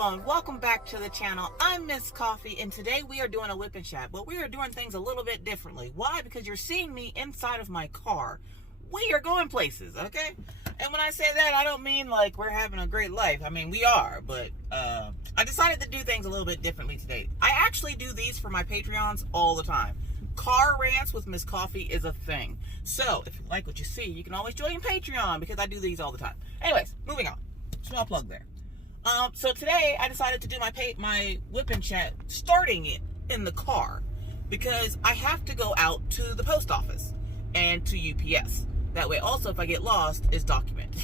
everyone, welcome back to the channel. I'm Miss Coffee, and today we are doing a whip and chat, but we are doing things a little bit differently. Why? Because you're seeing me inside of my car. We are going places, okay? And when I say that, I don't mean like we're having a great life. I mean, we are, but I decided to do things a little bit differently today. I actually do these for my Patreons all the time. Car rants with Miss Coffee is a thing. So, if you like what you see, you can always join Patreon because I do these all the time. Anyways, moving on. Small plug there. So today I decided to do my whip and chat, starting it in the car because I have to go out to the post office and to UPS. That way also if I get lost, it's documented.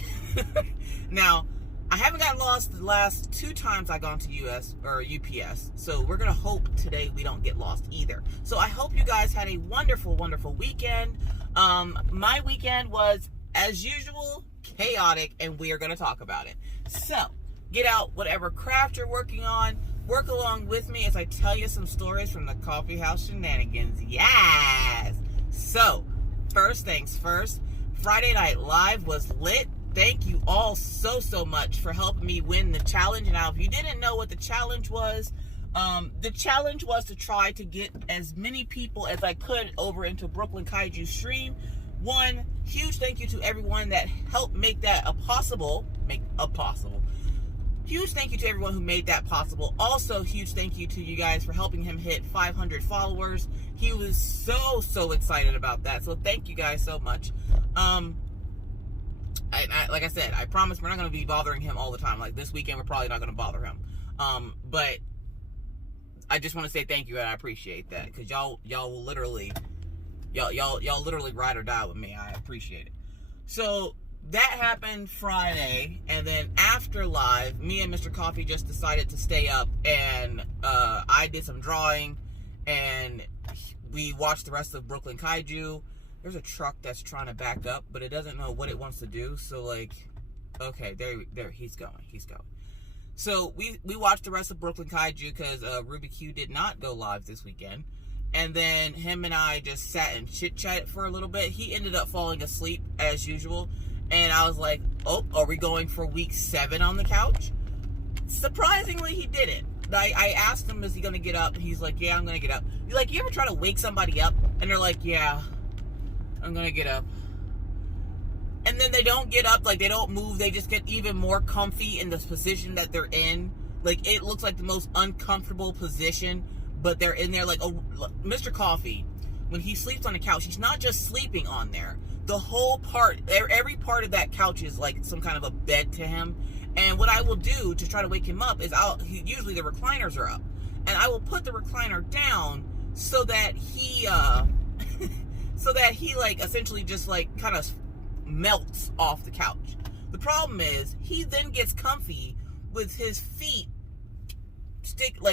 Now, I haven't gotten lost the last 2 times I've gone to UPS, so we're going to hope today we don't get lost either. So I hope you guys had a wonderful, wonderful weekend. My weekend was, as usual, chaotic, and we are going to talk about it. So, get out whatever craft you're working on. Work along with me as I tell you some stories from the coffee house shenanigans. Yes! So, first things first, Friday Night Live was lit. Thank you all so much for helping me win the challenge. Now, if you didn't know what the challenge was to try to get as many people as I could over into Brooklyn Kaiju stream. One, huge thank you to everyone that helped make that possible. Huge thank you to everyone who made that possible. Also, huge thank you to you guys for helping him hit 500 followers. He was so excited about that. So thank you guys so much. Like I said, I promise we're not going to be bothering him all the time. Like this weekend, we're probably not going to bother him. But I just want to say thank you, and I appreciate that because y'all literally ride or die with me. I appreciate it. So that happened Friday, and then after live, me and Mr. Coffee just decided to stay up, and I did some drawing, and we watched the rest of Brooklyn Kaiju. There's a truck that's trying to back up, but it doesn't know what it wants to do, so like, okay, there, he's going. So we watched the rest of Brooklyn Kaiju because Ruby Q did not go live this weekend. And then him and I just sat and chit-chatted for a little bit. He ended up falling asleep as usual. And I was like, oh, are we going for week 7 on the couch? Surprisingly, he didn't. I asked him, is he going to get up? And he's like, yeah, I'm going to get up. He's like, you ever try to wake somebody up? And they're like, yeah, I'm going to get up. And then they don't get up, like they don't move. They just get even more comfy in the position that they're in. Like it looks like the most uncomfortable position. But they're in there like, oh, Mr. Coffee, when he sleeps on the couch, he's not just sleeping on there. The whole part, every part of that couch is like some kind of a bed to him. And what I will do to try to wake him up is usually the recliners are up. And I will put the recliner down so that he like essentially just like kind of melts off the couch. The problem is he then gets comfy with his feet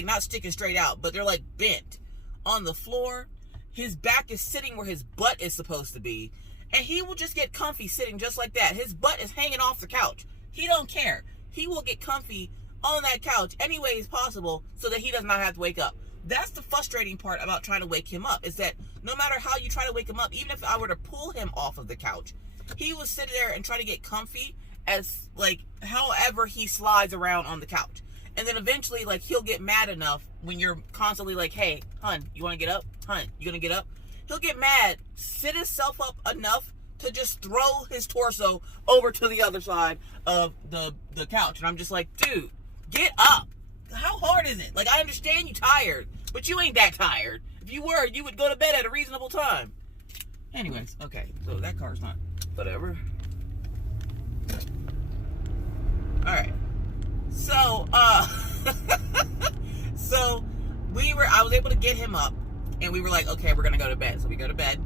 not sticking straight out, but they're like bent on the floor. His back is sitting where his butt is supposed to be, and he will just get comfy sitting just like that. His butt is hanging off the couch. He don't care. He will get comfy on that couch any way as possible so that he does not have to wake up. That's the frustrating part about trying to wake him up, is that no matter how you try to wake him up, even if I were to pull him off of the couch, he will sit there and try to get comfy as like however he slides around on the couch. And then eventually, like, he'll get mad enough when you're constantly like, hey, hun, you want to get up? Hun, you going to get up? He'll get mad, sit himself up enough to just throw his torso over to the other side of the couch. And I'm just like, dude, get up. How hard is it? Like, I understand you tired, but you ain't that tired. If you were, you would go to bed at a reasonable time. Anyways, okay, so that car's not, whatever. All right. So, I was able to get him up, and we were like, okay, we're going to go to bed. So we go to bed.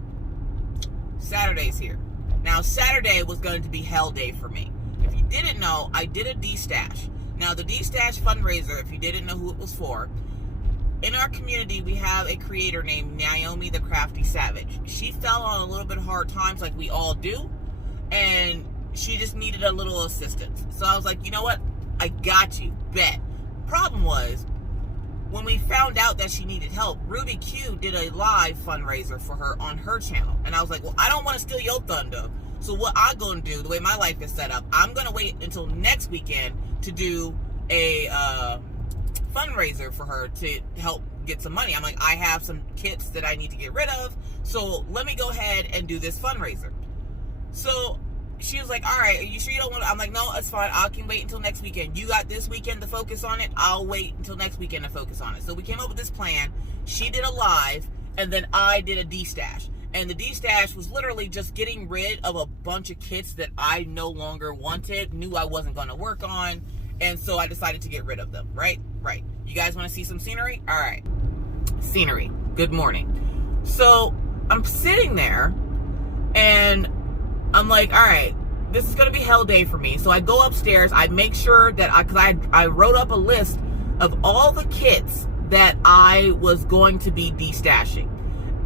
Saturday's here. Now, Saturday was going to be hell day for me. If you didn't know, I did a D-Stash. Now, the D-Stash fundraiser, if you didn't know who it was for, in our community, we have a creator named Naomi the Crafty Savage. She fell on a little bit of hard times like we all do, and she just needed a little assistance. So I was like, you know what? I got you. Bet. Problem was, when we found out that she needed help, Ruby Q did a live fundraiser for her on her channel. And I was like, well, I don't want to steal your thunder. So what I'm going to do, the way my life is set up, I'm going to wait until next weekend to do a fundraiser for her to help get some money. I'm like, I have some kits that I need to get rid of, so let me go ahead and do this fundraiser. So she was like, all right, are you sure you don't want to? I'm like, no, it's fine. I can wait until next weekend. You got this weekend to focus on it. I'll wait until next weekend to focus on it. So we came up with this plan. She did a live, and then I did a D-stash. And the D-stash was literally just getting rid of a bunch of kits that I no longer wanted, knew I wasn't going to work on, and so I decided to get rid of them, right? Right. You guys want to see some scenery? All right. Scenery. Good morning. So I'm sitting there, and I'm like, all right, this is going to be hell day for me. So I go upstairs. I make sure that I wrote up a list of all the kits that I was going to be de-stashing.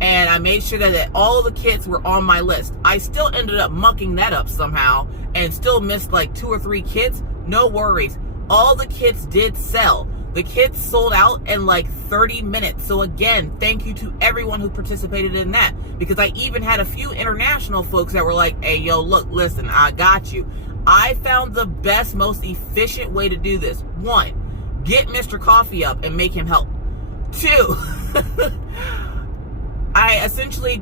And I made sure that all the kits were on my list. I still ended up mucking that up somehow and still missed like 2 or 3 kits. No worries. All the kits did sell. The kits sold out in like 30 minutes. So again, thank you to everyone who participated in that, because I even had a few international folks that were like, hey, yo, look, listen, I got you. I found the best, most efficient way to do this. 1, get Mr. Coffee up and make him help. 2, I essentially,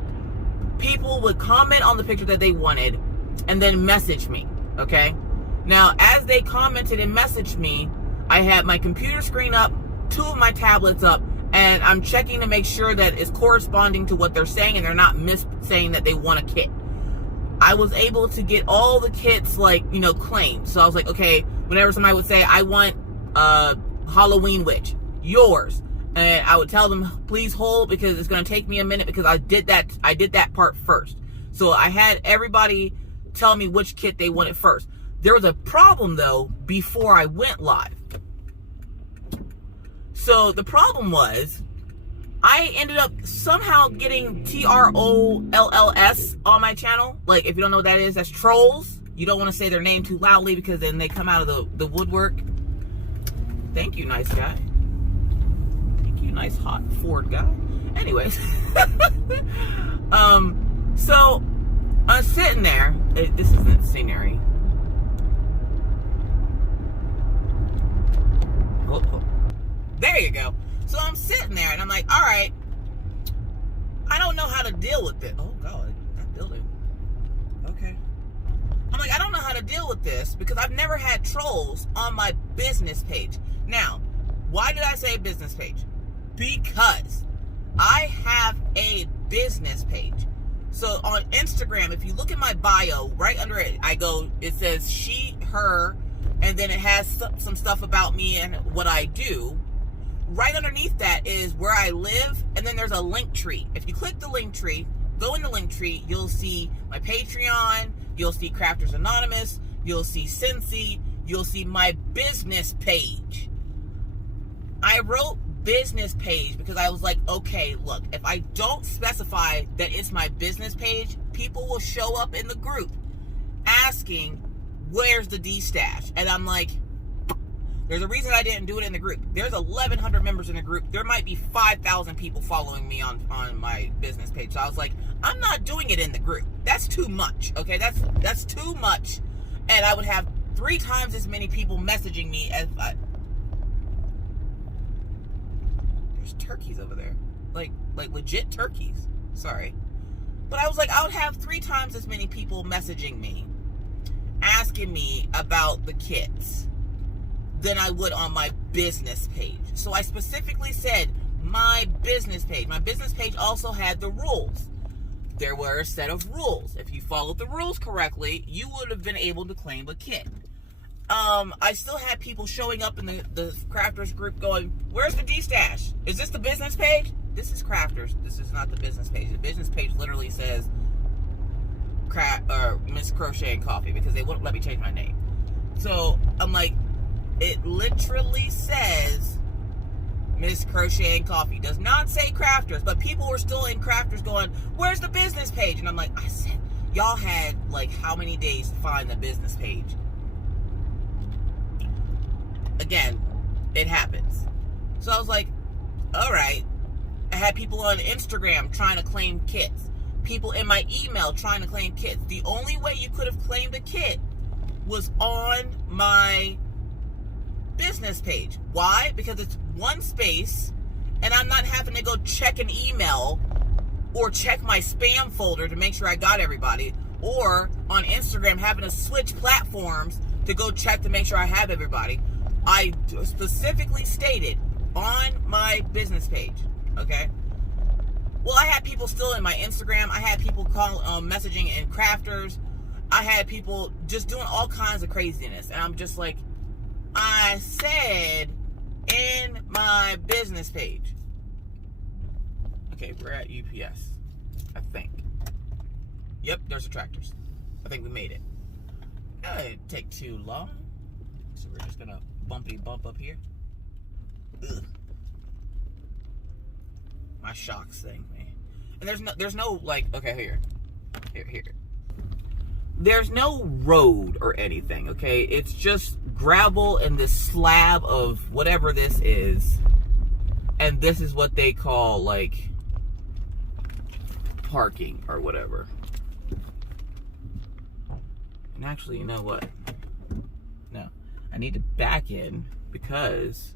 people would comment on the picture that they wanted and then message me, okay? Now, as they commented and messaged me, I had my computer screen up, 2 of my tablets up, and I'm checking to make sure that it's corresponding to what they're saying and they're not saying that they want a kit. I was able to get all the kits, like, you know, claimed. So I was like, okay, whenever somebody would say, I want Halloween Witch, yours. And I would tell them, please hold, because it's going to take me a minute, because I did that part first. So I had everybody tell me which kit they wanted first. There was a problem, though, before I went live. So the problem was, I ended up somehow getting TROLLS on my channel. Like, if you don't know what that is, that's trolls. You don't want to say their name too loudly, because then they come out of the woodwork. Thank you, nice guy. Nice hot Ford guy. Anyways, so I'm sitting there. This isn't scenery. Oh. There you go. So I'm sitting there, and I'm like, all right, I don't know how to deal with it. Oh God, that building. Okay. I'm like, I don't know how to deal with this, because I've never had trolls on my business page. Now, why did I say business page? Because I have a business page. So on Instagram, if you look at my bio, right under it, it says she, her, and then it has some stuff about me and what I do. Right underneath that is where I live, and then there's a link tree. If you click the link tree, go in the link tree, you'll see my Patreon, you'll see Crafters Anonymous, you'll see Cincy, you'll see my business page. I wrote business page because I was like, okay, look, if I don't specify that it's my business page, people will show up in the group asking, where's the D-stash? And I'm like, there's a reason I didn't do it in the group. There's 1,100 members in the group. There might be 5,000 people following me on my business page. So I was like, I'm not doing it in the group. That's too much, okay? That's too much. And I would have 3 times as many people messaging me as there's turkeys over there. Like legit turkeys. Sorry. But I was like, I would have 3 times as many people messaging me, asking me about the kits, than I would on my business page. So I specifically said my business page. My business page also had the rules. There were a set of rules. If you followed the rules correctly, you would have been able to claim a kit. I still had people showing up in the crafters group going, where's the D-stash? Is this the business page? This is crafters. This is not the business page. The business page literally says Miss Crocheting Coffee, because they wouldn't let me change my name. So I'm like, it literally says Miss Crocheting Coffee. Does not say Crafters, but people were still in Crafters going, where's the business page? And I'm like, I said, y'all had like how many days to find the business page? Again, it happens. So I was like, all right. I had people on Instagram trying to claim kits. People in my email trying to claim kits. The only way you could have claimed a kit was on my business page. Why? Because it's one space, and I'm not having to go check an email or check my spam folder to make sure I got everybody, or on Instagram having to switch platforms to go check to make sure I have everybody. I specifically stated on my business page, okay? Well, I had people still in my Instagram. I had people messaging in Crafters. I had people just doing all kinds of craziness. And I'm just like, I said in my business page. Okay, we're at UPS, I think. Yep, there's the tractors. I think we made it. It didn't take too long. So we're just gonna bumpity bump up here. Ugh. My shocks thing, man. And there's no like, okay, here. There's no road or anything, okay? It's just gravel and this slab of whatever this is. And this is what they call like parking or whatever. And actually, you know what? No, I need to back in because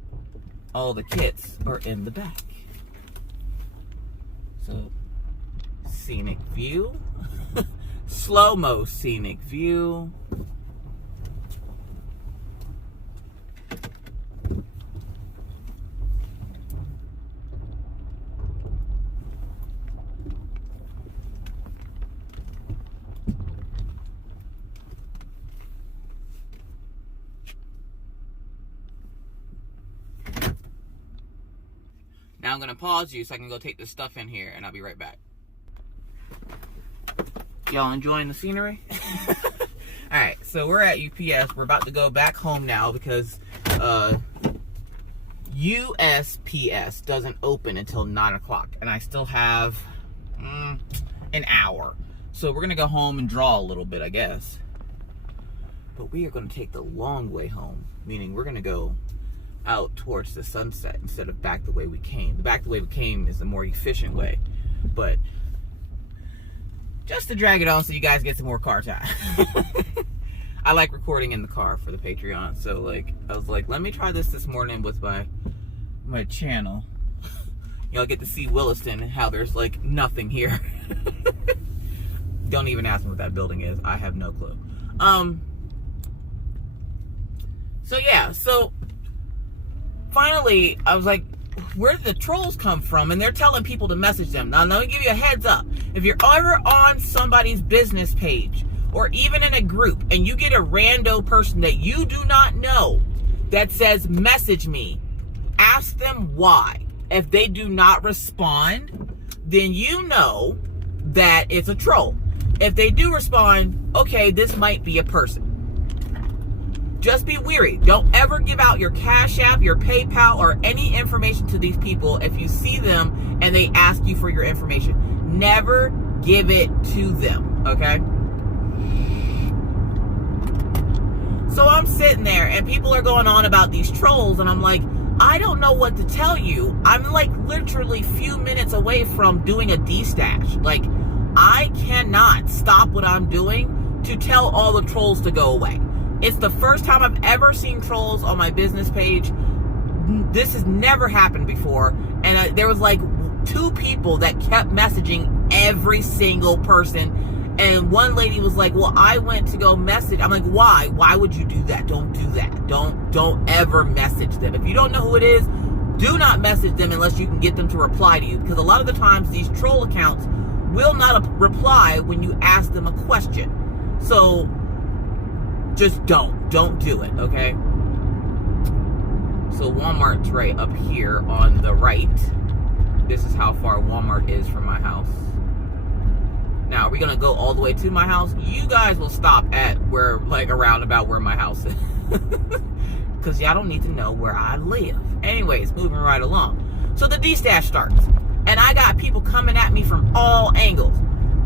all the kits are in the back. So, scenic view. Slow-mo scenic view. Now I'm going to pause you so I can go take this stuff in here, and I'll be right back. Y'all enjoying the scenery? Alright, so we're at UPS. We're about to go back home now because USPS doesn't open until 9 o'clock, and I still have an hour. So we're going to go home and draw a little bit, I guess. But we are going to take the long way home, meaning we're going to go out towards the sunset instead of back the way we came. The back the way we came is the more efficient way, but just to drag it on so you guys get some more car time. I like recording in the car for the Patreon, so like I was like, let me try this morning with my channel. Y'all get to see Williston and how there's like nothing here. Don't even ask me what that building is. I have no clue. So yeah, so finally, I was like, where did the trolls come from? And they're telling people to message them. Now, let me give you a heads up. If you're ever on somebody's business page or even in a group and you get a rando person that you do not know that says, message me, ask them why. If they do not respond, then you know that it's a troll. If they do respond, okay, this might be a person. Just be wary. Don't ever give out your Cash App, your PayPal, or any information to these people if you see them and they ask you for your information. Never give it to them, okay? So I'm sitting there and people are going on about these trolls and I'm like, I don't know what to tell you. I'm like literally few minutes away from doing a D-stash. Like, I cannot stop what I'm doing to tell all the trolls to go away. It's the first time I've ever seen trolls on my business page. This has never happened before. And there was like 2 people that kept messaging every single person. And one lady was like, well, I went to go message. I'm like, why? Why would you do that? Don't do that. Don't ever message them. If you don't know who it is, do not message them unless you can get them to reply to you. Because a lot of the times these troll accounts will not reply when you ask them a question. So just don't do it, okay? So Walmart's right up here on the right. This is how far Walmart is from my house. Now, are we gonna go all the way to my house? You guys will stop at where, like, around about where my house is. Because y'all don't need to know where I live. Anyways, moving right along. So the D-stash starts. And I got people coming at me from all angles.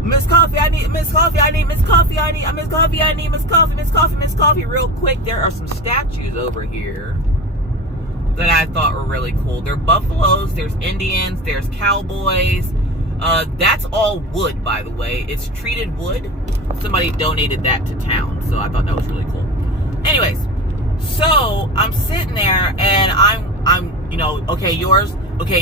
Miss Coffee, I need Miss Coffee, I need Miss Coffee, I need Miss Coffee, I need Miss Coffee, Miss Coffee, Miss Coffee. Real quick, there are some statues over here that I thought were really cool. There are buffaloes, there's Indians, there's cowboys. That's all wood, by the way. It's treated wood. Somebody donated that to town, so I thought that was really cool. Anyways, So I'm sitting there and I'm, you know, okay, yours, okay,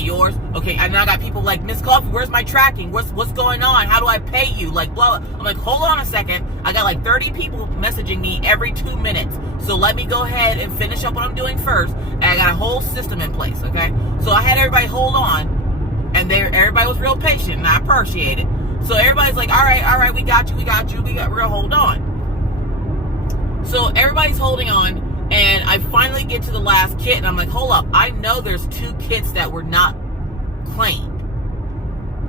and I got people like, Miss Coffee, where's my tracking? What's going on? How do I pay you? Like, blah, blah. I'm like, hold on a second. I got like 30 people messaging me every 2 minutes. So let me go ahead and finish up what I'm doing first. And I got a whole system in place, okay? So I had everybody hold on, and everybody was real patient, and I appreciate it. So everybody's like, all right, we got you, we'll hold on. So everybody's holding on. And I finally get to the last kit, and I'm like, hold up, I know there's 2 kits that were not claimed.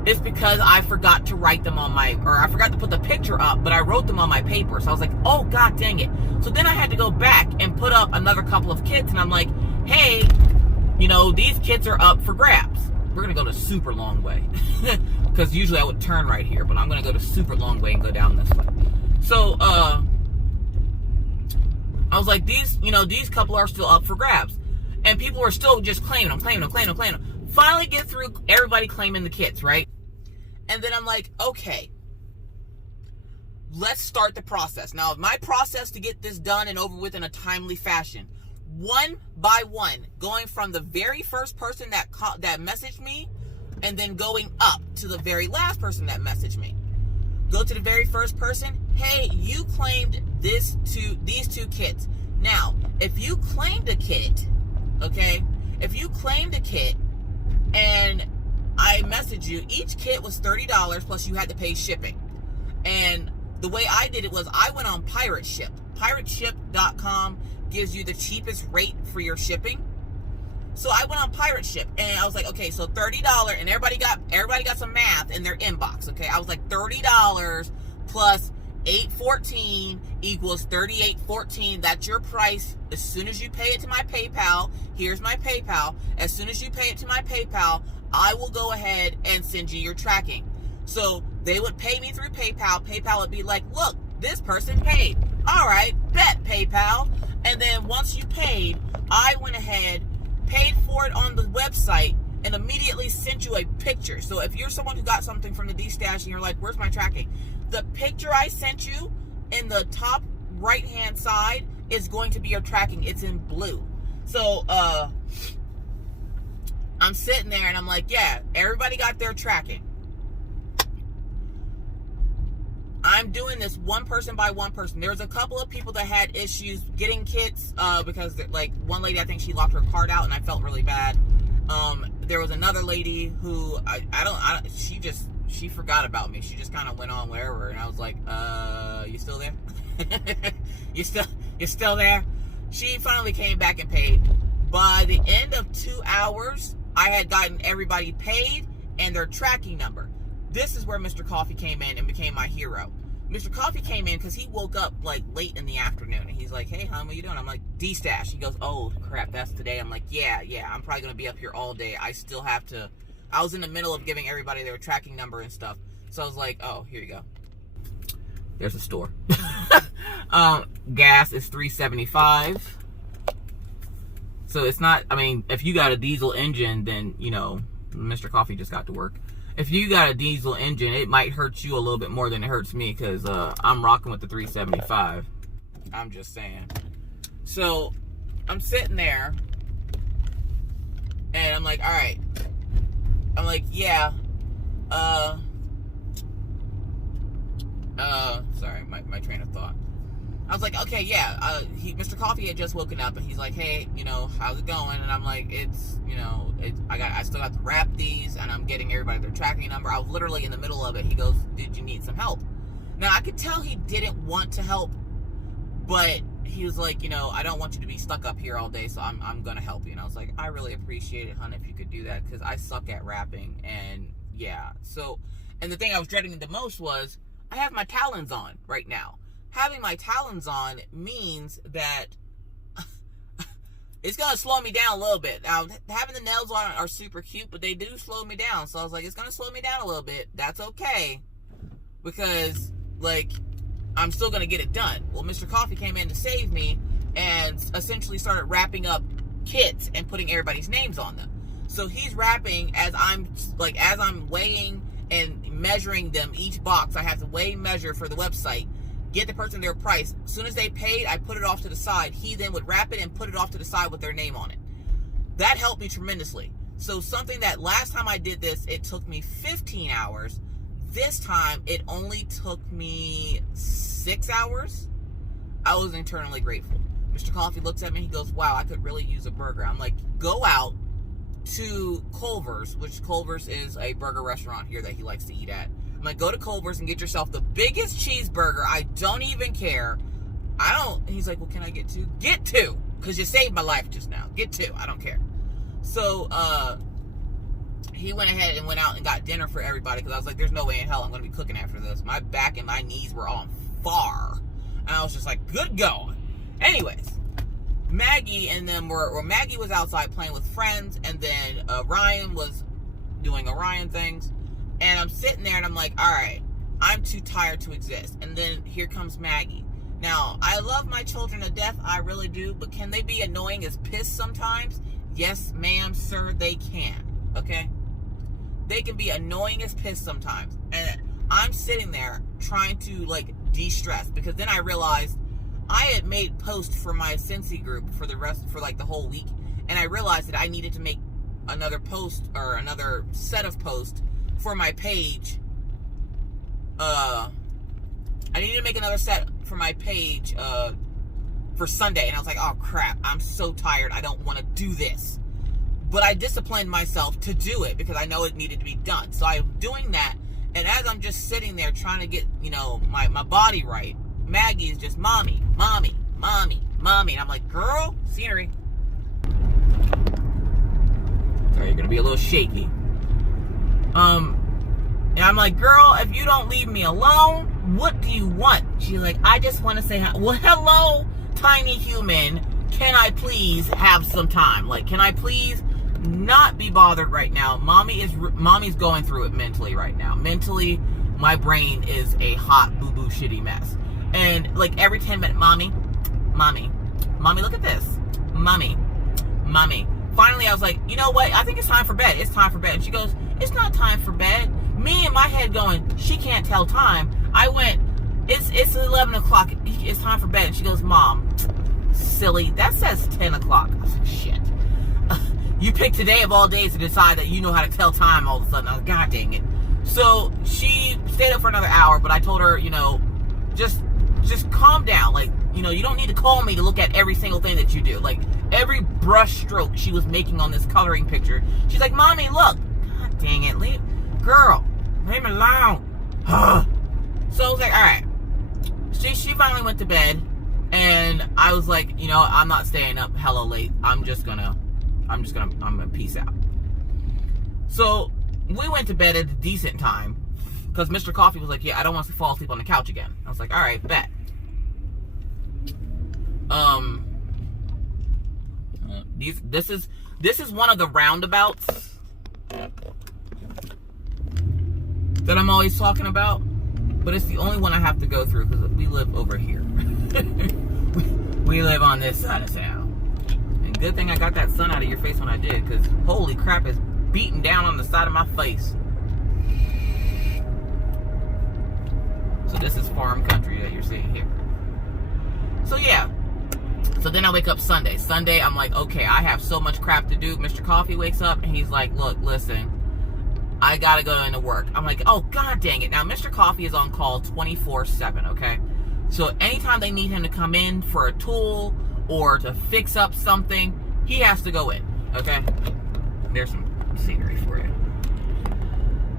It's because I forgot to write them on I forgot to put the picture up, but I wrote them on my paper. So I was like, oh, god dang it. So then I had to go back and put up another couple of kits, and I'm like, hey, you know, these kits are up for grabs. We're going to go the super long way. Because usually I would turn right here, but I'm going to go the super long way and go down this way. So, I was like, these couple are still up for grabs. And people are still just claiming them. Finally get through everybody claiming the kits, right? And then I'm like, okay, let's start the process. Now, my process to get this done and over with in a timely fashion, one by one, going from the very first person that messaged me, and then going up to the very last person that messaged me. Go to the very first person. Hey, you claimed these 2 kits. Now, if you claimed a kit, okay, and I messaged you, each kit was $30 plus you had to pay shipping. And the way I did it was I went on Pirate Ship. PirateShip.com gives you the cheapest rate for your shipping. So I went on Pirate Ship, and I was like, okay, so $30, and everybody got some math in their inbox, okay? I was like, $30 plus $8.14 equals $38.14. That's your price. As soon as you pay it to my PayPal, here's my PayPal. As soon as you pay it to my PayPal, I will go ahead and send you your tracking. So they would pay me through PayPal. PayPal would be like, look, this person paid. All right, bet PayPal. And then once you paid, I went ahead, paid for it on the website, and immediately sent you a picture. So if you're someone who got something from the D-Stash and you're like, where's my tracking? The picture I sent you in the top right-hand side is going to be your tracking. It's in blue. So I'm sitting there and I'm like, yeah, everybody got their tracking. I'm doing this one person by one person. There's a couple of people that had issues getting kits because, like, one lady, I think she locked her card out, and I felt really bad. There was another lady who she forgot about me. She just kind of went on wherever, and I was like, you still there? you still there? She finally came back and paid. By the end of 2 hours, I had gotten everybody paid and their tracking number. This is where Mr. Coffee came in and became my hero. Mr. Coffee came in because he woke up like late in the afternoon, and he's like, hey, hon, what you doing? I'm like, D-Stash. He goes, oh, crap, that's today. I'm like, yeah, I'm probably going to be up here all day. I still have to. I was in the middle of giving everybody their tracking number and stuff. So I was like, oh, here you go. There's a store. Gas is $3.75. So it's not, I mean, if you got a diesel engine, then, you know, Mr. Coffee just got to work. If you got a diesel engine, it might hurt you a little bit more than it hurts me, because I'm rocking with the $3.75. I'm just saying. So I'm sitting there, and I'm like, all right. I'm like, yeah. Sorry, my train of thought. I was like, okay, yeah. Mr. Coffee had just woken up, and he's like, hey, you know, how's it going? And I'm like, it's, you know, I still got to wrap these, and I'm getting everybody their tracking number. I was literally in the middle of it. He goes, did you need some help? Now, I could tell he didn't want to help, but he was like, you know, I don't want you to be stuck up here all day, so I'm going to help you. And I was like, I really appreciate it, hon, if you could do that, because I suck at wrapping, and yeah. So, and the thing I was dreading the most was, I have my talons on right now. Having my talons on means that it's going to slow me down a little bit. Now, having the nails on are super cute, but they do slow me down. So I was like, it's going to slow me down a little bit. That's okay. Because, like, I'm still going to get it done. Well, Mr. Coffee came in to save me and essentially started wrapping up kits and putting everybody's names on them. So he's wrapping as I'm weighing and measuring them, each box. I have to weigh and measure for the website. get the person their price. As soon as they paid, I put it off to the side. He then would wrap it and put it off to the side with their name on it. That helped me tremendously. So something that last time I did this, it took me 15 hours. This time, it only took me 6 hours. I was internally grateful. Mr. Coffee looks at me, he goes, wow, I could really use a burger. I'm like, go out to Culver's, which Culver's is a burger restaurant here that he likes to eat at. I'm like, go to Culver's and get yourself the biggest cheeseburger. I don't even care. He's like, well, can I get two? Get two, because you saved my life just now. Get two, I don't care. So, he went ahead and went out and got dinner for everybody, because I was like, there's no way in hell I'm going to be cooking after this. My back and my knees were on fire. And I was just like, good going. Anyways, Maggie and them Maggie was outside playing with friends, and then Ryan was doing Orion things. And I'm sitting there and I'm like, all right, I'm too tired to exist. And then here comes Maggie. Now, I love my children to death, I really do, but can they be annoying as piss sometimes? Yes, ma'am, sir, they can, okay? They can be annoying as piss sometimes. And I'm sitting there trying to, like, de-stress, because then I realized I had made posts for my Cincy group for the whole week, and I realized that I needed to make another post, or another set of posts for my page. I needed to make another set for my page for Sunday, and I was like, oh crap, I'm so tired, I don't want to do this. But I disciplined myself to do it because I know it needed to be done. So I'm doing that, and as I'm just sitting there trying to get, my body right, Maggie is just, mommy, mommy, mommy, mommy. And I'm like, girl, scenery. Sorry, you're going to be a little shaky. And I'm like, girl, if you don't leave me alone, what do you want? She's like, I just want to say hi. Well, hello, tiny human. Can I please have some time? Like, can I please not be bothered right now? Mommy's going through it mentally right now. Mentally, my brain is a hot boo-boo shitty mess. And like every 10 minutes, mommy, look at this. Mommy. Finally, I was like, you know what? I think it's time for bed. It's time for bed. And she goes, it's not time for bed. Me in my head going, she can't tell time. I went, it's 11 o'clock. It's time for bed. And she goes, Mom, silly, that says 10 o'clock. I was like, shit. You picked today of all days to decide that you know how to tell time all of a sudden. I was, God dang it. So she stayed up for another hour, but I told her, just calm down. Like, you don't need to call me to look at every single thing that you do. Like, every brush stroke she was making on this coloring picture. She's like, Mommy, look. God dang it. Leave me alone. So I was like, all right. She finally went to bed, and I was like, I'm not staying up hella late. I'm gonna peace out. So we went to bed at a decent time, because Mr. Coffee was like, yeah, I don't want to fall asleep on the couch again. I was like, all right, bet. This is one of the roundabouts that I'm always talking about, but it's the only one I have to go through because we live over here. We live on this side of town. And good thing I got that sun out of your face when I did, because holy crap, it's beating down on the side of my face. So this is farm country that you're seeing here. So yeah. So then I wake up Sunday. Sunday, I'm like, okay, I have so much crap to do. Mr. Coffee wakes up and he's like, look, listen, I gotta go into work. I'm like, oh, God dang it. Now, Mr. Coffee is on call 24/7, okay? So anytime they need him to come in for a tool or to fix up something, he has to go in, okay? There's some scenery for you.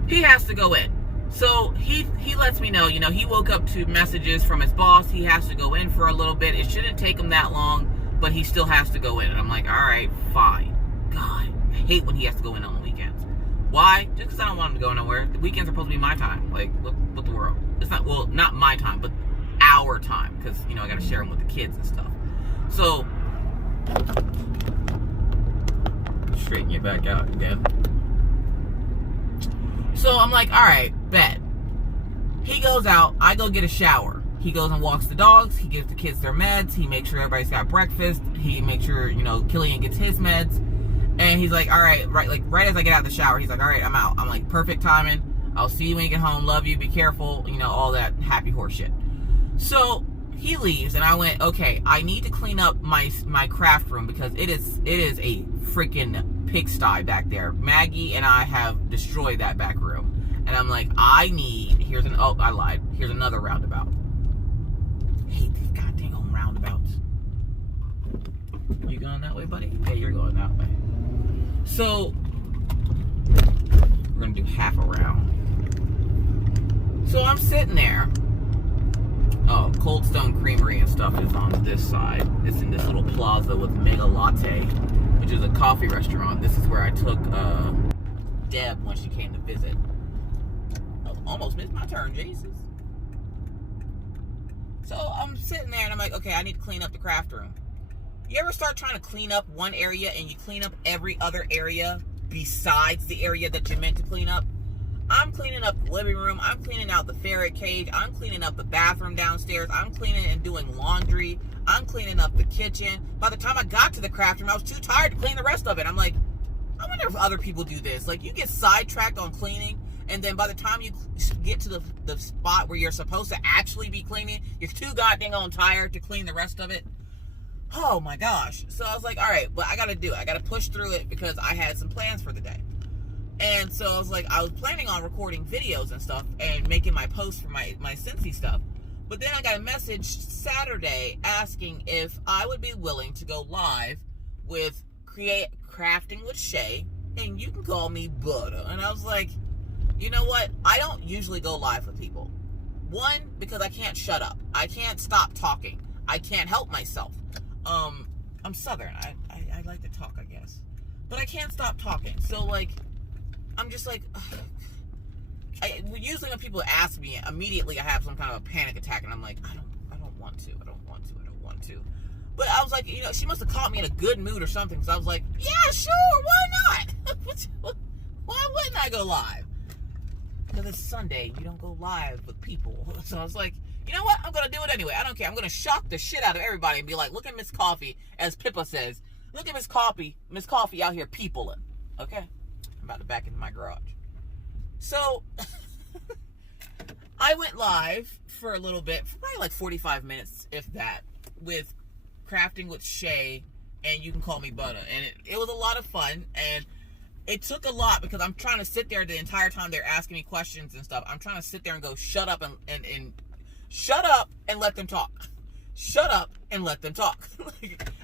He has to go in. So he lets me know, he woke up to messages from his boss. He has to go in for a little bit. It shouldn't take him that long, but he still has to go in. And I'm like, all right, fine. God, I hate when he has to go in on the weekends. Why? Just because I don't want him to go nowhere. The weekends are supposed to be my time. Like, what the world? It's not, well, not my time, but our time. Because, I got to share them with the kids and stuff. So, straighten you back out again. So I'm like, all right, bet. He goes out. I go get a shower. He goes and walks the dogs. He gives the kids their meds. He makes sure everybody's got breakfast. He makes sure, Killian gets his meds. And he's like, all right, right as I get out of the shower, he's like, all right, I'm out. I'm like, perfect timing. I'll see you when you get home. Love you. Be careful. All that happy horse shit. So he leaves, and I went, okay, I need to clean up my craft room because it is a freaking pigsty back there. Maggie and I have destroyed that back room. And I'm like, I lied. Here's another roundabout. I hate these goddamn roundabouts. You going that way, buddy? Yeah, you're going that way. So, we're going to do half a round. So I'm sitting there. Oh, Cold Stone Creamery and stuff is on this side. It's in this little plaza with Mega Latte, which is a coffee restaurant. This is where I took Deb when she came to visit. Almost missed my turn, Jesus. So I'm sitting there and I'm like, okay, I need to clean up the craft room. You ever start trying to clean up one area and you clean up every other area besides the area that you meant to clean up? I'm cleaning up the living room. I'm cleaning out the ferret cage. I'm cleaning up the bathroom downstairs. I'm cleaning and doing laundry. I'm cleaning up the kitchen. By the time I got to the craft room, I was too tired to clean the rest of it. I'm like, I wonder if other people do this. Like, you get sidetracked on cleaning, and then by the time you get to the spot where you're supposed to actually be cleaning, you're too goddamn tired to clean the rest of it. Oh my gosh. So I was like, all right, but I got to do it. I got to push through it because I had some plans for the day. And so I was like, I was planning on recording videos and stuff and making my posts for my Scentsy stuff. But then I got a message Saturday asking if I would be willing to go live with Crafting with Shay, and you can call me Butter. And I was like, you know what? I don't usually go live with people. One, because I can't shut up. I can't stop talking. I can't help myself. I'm Southern. I like to talk, I guess. But I can't stop talking. So, like, I'm just like, usually when people ask me, immediately I have some kind of a panic attack, and I'm like, I don't want to. But I was like, you know, she must have caught me in a good mood or something, because I was like, yeah, sure, why not? Why wouldn't I go live? Because it's Sunday, you don't go live with people. So I was like, you know what? I'm going to do it anyway. I don't care. I'm going to shock the shit out of everybody and be like, look at Miss Coffee, as Pippa says. Look at Miss Coffee out here peopling. Okay? I'm about to back into my garage. So, I went live for a little bit, for probably like 45 minutes, if that, with Crafting with Shay, and you can call me Butter. And it was a lot of fun, and it took a lot because I'm trying to sit there the entire time they're asking me questions and stuff. I'm trying to sit there and go, shut up and shut up and let them talk. Shut up and let them talk.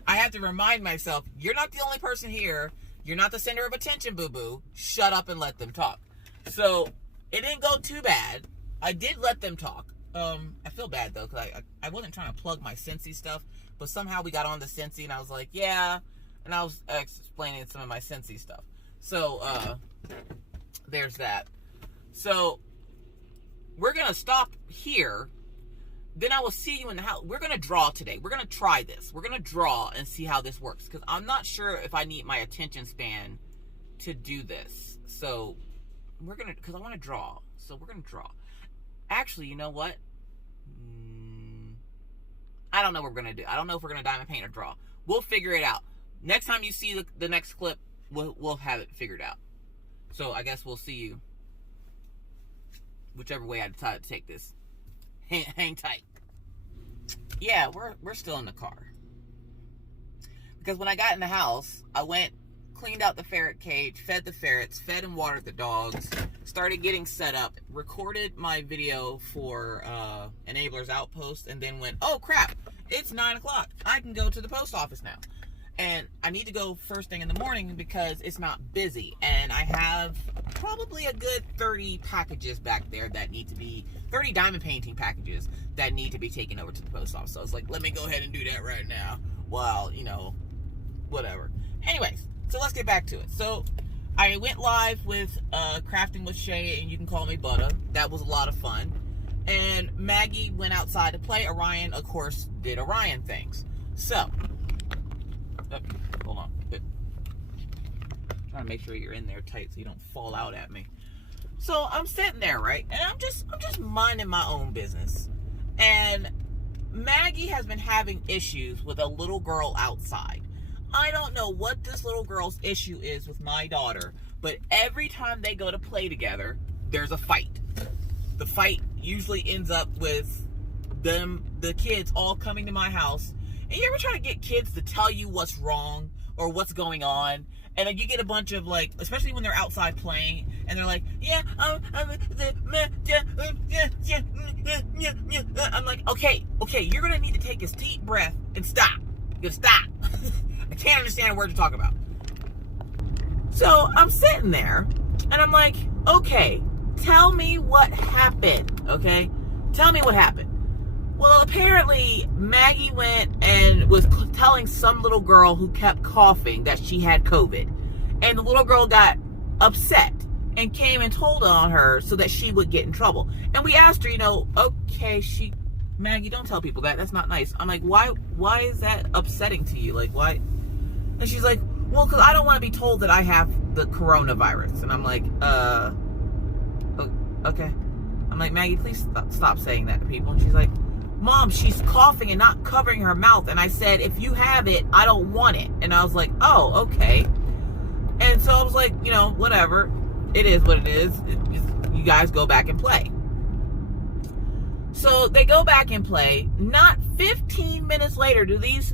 I have to remind myself, you're not the only person here. You're not the center of attention, boo-boo. Shut up and let them talk. So, it didn't go too bad. I did let them talk. I feel bad, though, because I wasn't trying to plug my Scentsy stuff, but somehow we got on the Scentsy, and I was like, yeah, and I was explaining some of my Scentsy stuff. So, there's that. So, we're going to stop here. Then I will see you in the house. We're going to draw today. We're going to try this. We're going to draw and see how this works, because I'm not sure if I need my attention span to do this. So, we're going to, because I want to draw. So, we're going to draw. Actually, you know what? I don't know what we're going to do. I don't know if we're going to diamond paint or draw. We'll figure it out. Next time you see the next clip, we'll have it figured out. So, I guess we'll see you whichever way I decide to take this. Hang tight. Yeah, we're still in the car. Because when I got in the house, I went, cleaned out the ferret cage, fed the ferrets, fed and watered the dogs, started getting set up, recorded my video for Enabler's Outpost, and then went, oh crap, it's 9 o'clock. I can go to the post office now. And I need to go first thing in the morning because it's not busy. And I have probably a good 30 packages back there that need to be, 30 diamond painting packages that need to be taken over to the post office. So I was like, let me go ahead and do that right now. While, you know, whatever. Anyways, so let's get back to it. So I went live with Crafting with Shay, and you can call me Butter. That was a lot of fun. And Maggie went outside to play. Orion, of course, did Orion things. So, hold on. Trying to make sure you're in there tight so you don't fall out at me. So I'm sitting there, right? And I'm just minding my own business. And Maggie has been having issues with a little girl outside. I don't know what this little girl's issue is with my daughter, but every time they go to play together, there's a fight. The fight usually ends up with the kids all coming to my house. And you ever try to get kids to tell you what's wrong or what's going on? And then you get a bunch of, like, especially when they're outside playing, and they're like, I'm like, okay, you're going to need to take a deep breath and stop. You gotta stop. I can't understand a word you're talking about. So I'm sitting there, and I'm like, okay, tell me what happened, okay? Tell me what happened. Well, apparently, Maggie went and was telling some little girl who kept coughing that she had COVID. And the little girl got upset and came and told on her so that she would get in trouble. And we asked her, okay, Maggie, don't tell people that. That's not nice. I'm like, why is that upsetting to you? Like, why? And she's like, well, because I don't want to be told that I have the coronavirus. And I'm like, okay. I'm like, Maggie, please stop saying that to people. And she's like, Mom, she's coughing and not covering her mouth. And I said, if you have it, I don't want it. And I was like, oh, okay. And so I was like, whatever. It is what it is. You guys go back and play. So they go back and play. Not 15 minutes later do these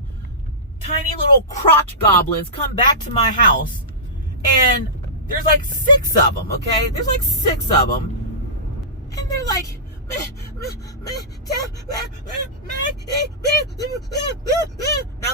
tiny little crotch goblins come back to my house. And there's like 6 of them, okay? There's like 6 of them. And they're like, now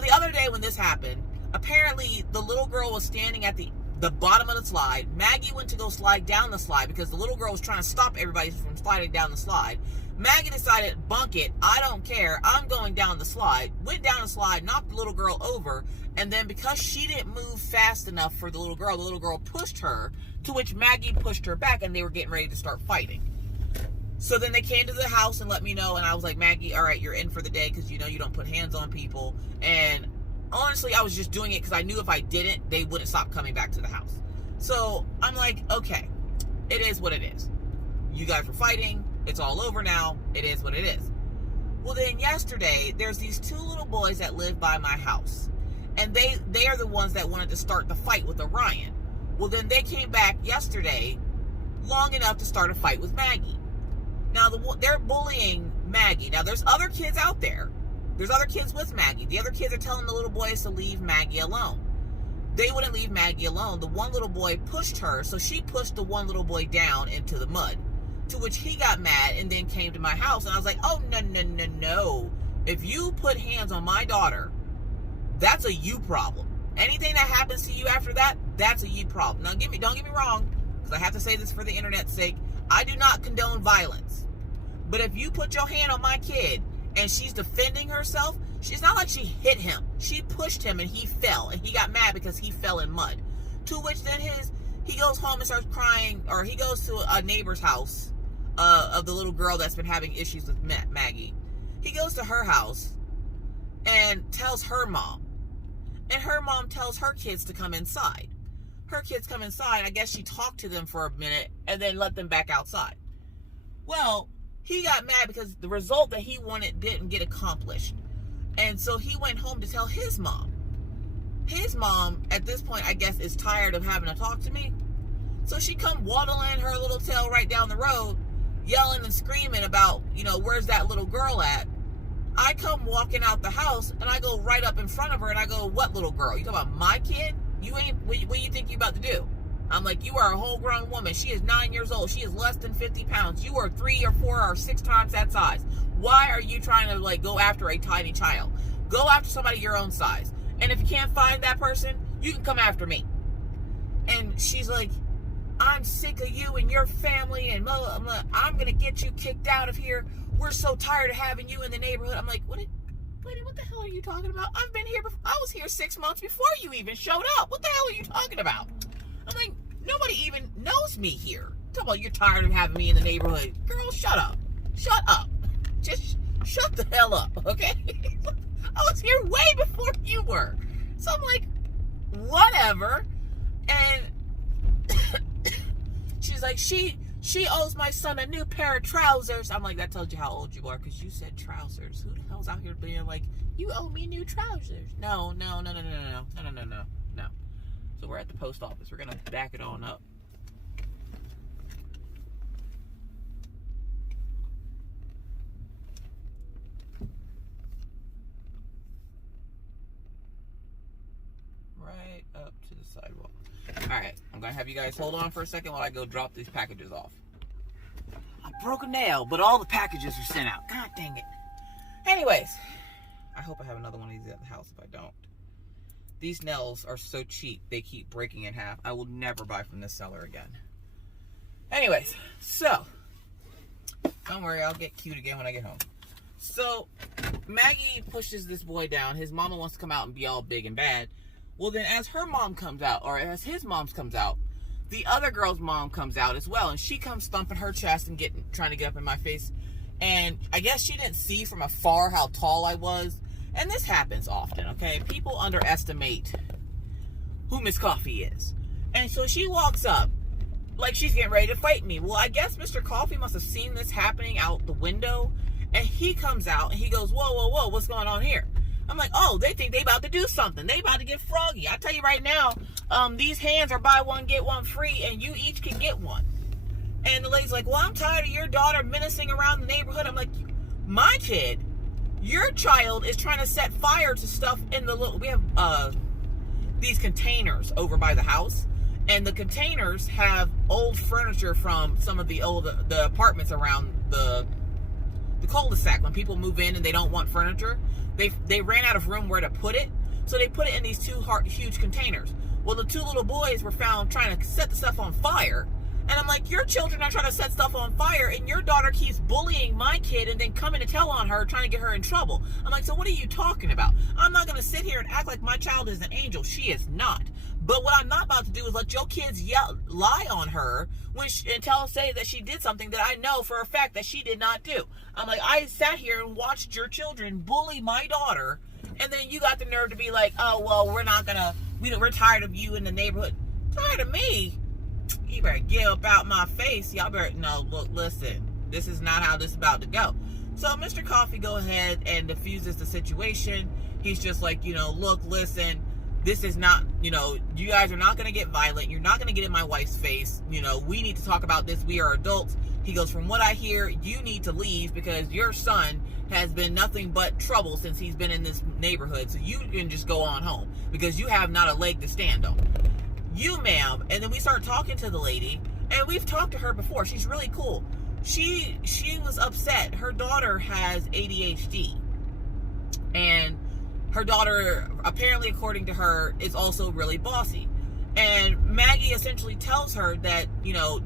the other day when this happened, apparently the little girl was standing at the bottom of the slide. Maggie went to go slide down the slide because the little girl was trying to stop everybody from sliding down the slide. Maggie decided, bunk it, I don't care, I'm going down the slide. Went down the slide, knocked the little girl over, and then because she didn't move fast enough for the little girl pushed her, to which Maggie pushed her back, and they were getting ready to start fighting. So then they came to the house and let me know, and I was like, Maggie, all right, you're in for the day because you don't put hands on people. And honestly, I was just doing it because I knew if I didn't, they wouldn't stop coming back to the house. So I'm like, okay, it is what it is. You guys were fighting. It's all over now. It is what it is. Well, then yesterday, there's these 2 little boys that live by my house. And they are the ones that wanted to start the fight with Orion. Well, then they came back yesterday long enough to start a fight with Maggie. Now, they're bullying Maggie. Now, there's other kids out there. There's other kids with Maggie. The other kids are telling the little boys to leave Maggie alone. They wouldn't leave Maggie alone. The one little boy pushed her, so she pushed the one little boy down into the mud, to which he got mad and then came to my house. And I was like, oh, no. If you put hands on my daughter, that's a you problem. Anything that happens to you after that, that's a you problem. Now, don't get me wrong, because I have to say this for the internet's sake. I do not condone violence. But if you put your hand on my kid and she's defending herself, it's not like she hit him. She pushed him and he fell. And he got mad because he fell in mud. To which then he goes home and starts crying, or he goes to a neighbor's house of the little girl that's been having issues with Maggie. He goes to her house and tells her mom. And her mom tells her kids to come inside. Her kids come inside. I guess she talked to them for a minute and then let them back outside. Well, he got mad because the result that he wanted didn't get accomplished. And so he went home to tell his mom. His mom, at this point, I guess, is tired of having to talk to me. So she come waddling her little tail right down the road, yelling and screaming about, where's that little girl at? I come walking out the house, and I go right up in front of her, and I go, what little girl? You talking about my kid? What do you think you about to do? I'm like, you are a whole grown woman. She is 9 years old. She is less than 50 pounds. You are 3 or 4 or 6 times that size. Why are you trying to go after a tiny child? Go after somebody your own size. And if you can't find that person, you can come after me. And she's like, I'm sick of you and your family, and I'm going to get you kicked out of here. We're so tired of having you in the neighborhood. I'm like, what the hell are you talking about? I've been here before. I was here 6 months before you even showed up. What the hell are you talking about? I'm like, nobody even knows me here. Talk about you're tired of having me in the neighborhood. Girl, shut up. Shut up. Just shut the hell up, okay? I was here way before you were. So I'm like, whatever. And she's like, she owes my son a new pair of trousers. I'm like, that tells you how old you are, because you said trousers. Who the hell's out here being like, you owe me new trousers? No. So we're at the post office. We're gonna back it on up. sidewalk. Alright, I'm gonna have you guys hold on for a second while I go drop these packages off. I broke a nail, but all the packages are sent out. God dang it. Anyways, I hope I have another one of these at the house. If I don't, these nails are so cheap, they keep breaking in half. I will never buy from this seller again. Anyways, so don't worry, I'll get cute again when I get home. So Maggie pushes this boy down. His mama wants to come out and be all big and bad. Well, then as her mom comes out, or as his mom comes out, the other girl's mom comes out as well, and she comes thumping her chest and trying to get up in my face. And I guess she didn't see from afar how tall I was. And this happens often, okay? People underestimate who Miss Coffee is. And so she walks up like she's getting ready to fight me. Well, I guess Mr. Coffee must have seen this happening out the window. And he comes out and he goes, whoa, whoa, whoa, what's going on here? I'm like, oh, they think they about to do something. They about to get froggy. I tell you right now, these hands are buy one, get one free, and you each can get one. And the lady's like, well, I'm tired of your daughter menacing around the neighborhood. I'm like, my kid, your child is trying to set fire to stuff in the little, we have these containers over by the house. And the containers have old furniture from some of the apartments around the cul-de-sac. When people move in and they don't want furniture, they ran out of room where to put it. So they put it in these two huge containers. Well, the two little boys were found trying to set the stuff on fire. And I'm like, your children are trying to set stuff on fire, and your daughter keeps bullying my kid and then coming to tell on her, trying to get her in trouble. I'm like, so what are you talking about? I'm not going to sit here and act like my child is an angel. She is not. But what I'm not about to do is let your kids lie on her say that she did something that I know for a fact that she did not do. I'm like, I sat here and watched your children bully my daughter, and then you got the nerve to be like, oh, well, we're tired of you in the neighborhood. Tired of me? You better get up out my face. Y'all better, no, look, listen, this is not how this is about to go. So Mr. Coffee go ahead and diffuses the situation. He's just like, look, listen, this is not, you guys are not going to get violent. You're not going to get in my wife's face. We need to talk about this. We are adults. He goes, from what I hear, you need to leave because your son has been nothing but trouble since he's been in this neighborhood. So you can just go on home because you have not a leg to stand on. You, ma'am. And then we start talking to the lady, and we've talked to her before. She's really cool. She was upset. Her daughter has ADHD, and her daughter, apparently according to her, is also really bossy. And Maggie essentially tells her that,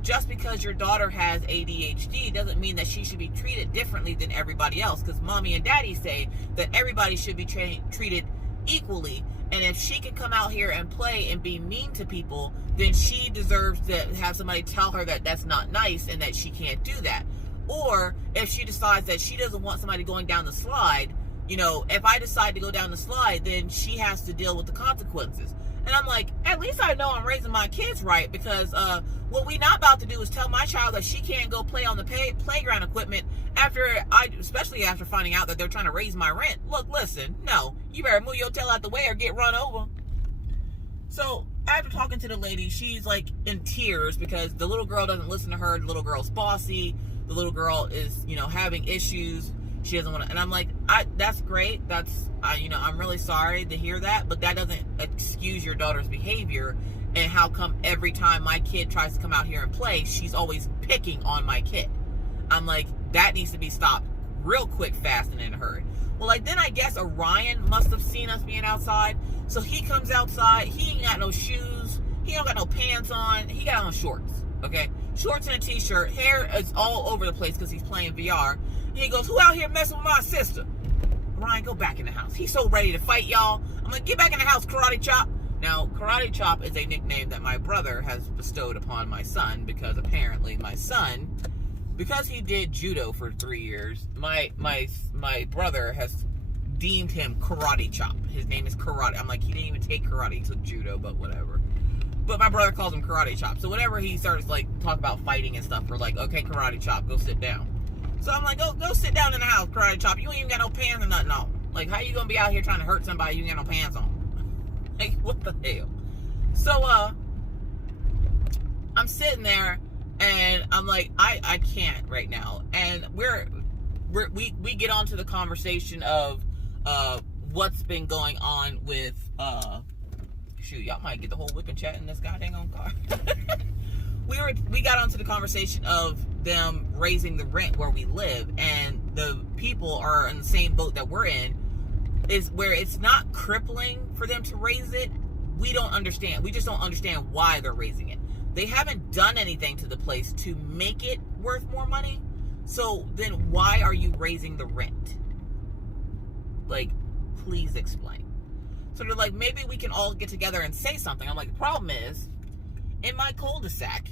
just because your daughter has ADHD doesn't mean that she should be treated differently than everybody else, because mommy and daddy say that everybody should be treated equally. And if she can come out here and play and be mean to people, then she deserves to have somebody tell her that that's not nice and that she can't do that. Or if she decides that she doesn't want somebody going down the slide, if I decide to go down the slide, then she has to deal with the consequences. And I'm like, at least I know I'm raising my kids right, because what we not about to do is tell my child that she can't go play on the playground equipment especially after finding out that they're trying to raise my rent. Look, listen, no, you better move your tail out the way or get run over. So after talking to the lady, she's like in tears because the little girl doesn't listen to her. The little girl's bossy. The little girl is, having issues. She doesn't want to, and I'm like, that's great. I'm really sorry to hear that, but that doesn't excuse your daughter's behavior. And how come every time my kid tries to come out here and play, she's always picking on my kid? I'm like, that needs to be stopped real quick, fast, and in a hurry. Well, then I guess Orion must have seen us being outside. So he comes outside. He ain't got no shoes. He don't got no pants on. He got on shorts, okay? Shorts and a t-shirt. Hair is all over the place because he's playing VR. And he goes, who out here messing with my sister? Orion, go back in the house. He's so ready to fight, y'all. I'm like, get back in the house, Karate Chop. Now, Karate Chop is a nickname that my brother has bestowed upon my son because apparently my son, because he did judo for 3 years, my brother has deemed him Karate Chop. His name is Karate. I'm like, he didn't even take karate, he took judo, but whatever. But my brother calls him Karate Chop. So whenever he starts talk about fighting and stuff, we're like, okay, Karate Chop, go sit down. So I'm like, go sit down in the house, Karate Chop. You ain't even got no pants or nothing on. Like, how you gonna be out here trying to hurt somebody you ain't got no pants on? Like, what the hell? So I'm sitting there and I'm like, I can't right now. And we get onto the conversation of what's been going on with Shoot, y'all might get the whole whipping chat in this goddamn car. We got onto the conversation of them raising the rent where we live, and the people are in the same boat that we're in, is where it's not crippling for them to raise it. We don't understand. We just don't understand why they're raising it. They haven't done anything to the place to make it worth more money. So then why are you raising the rent? Like, please explain. So they're like, maybe we can all get together and say something. I'm like, the problem is, in my cul-de-sac,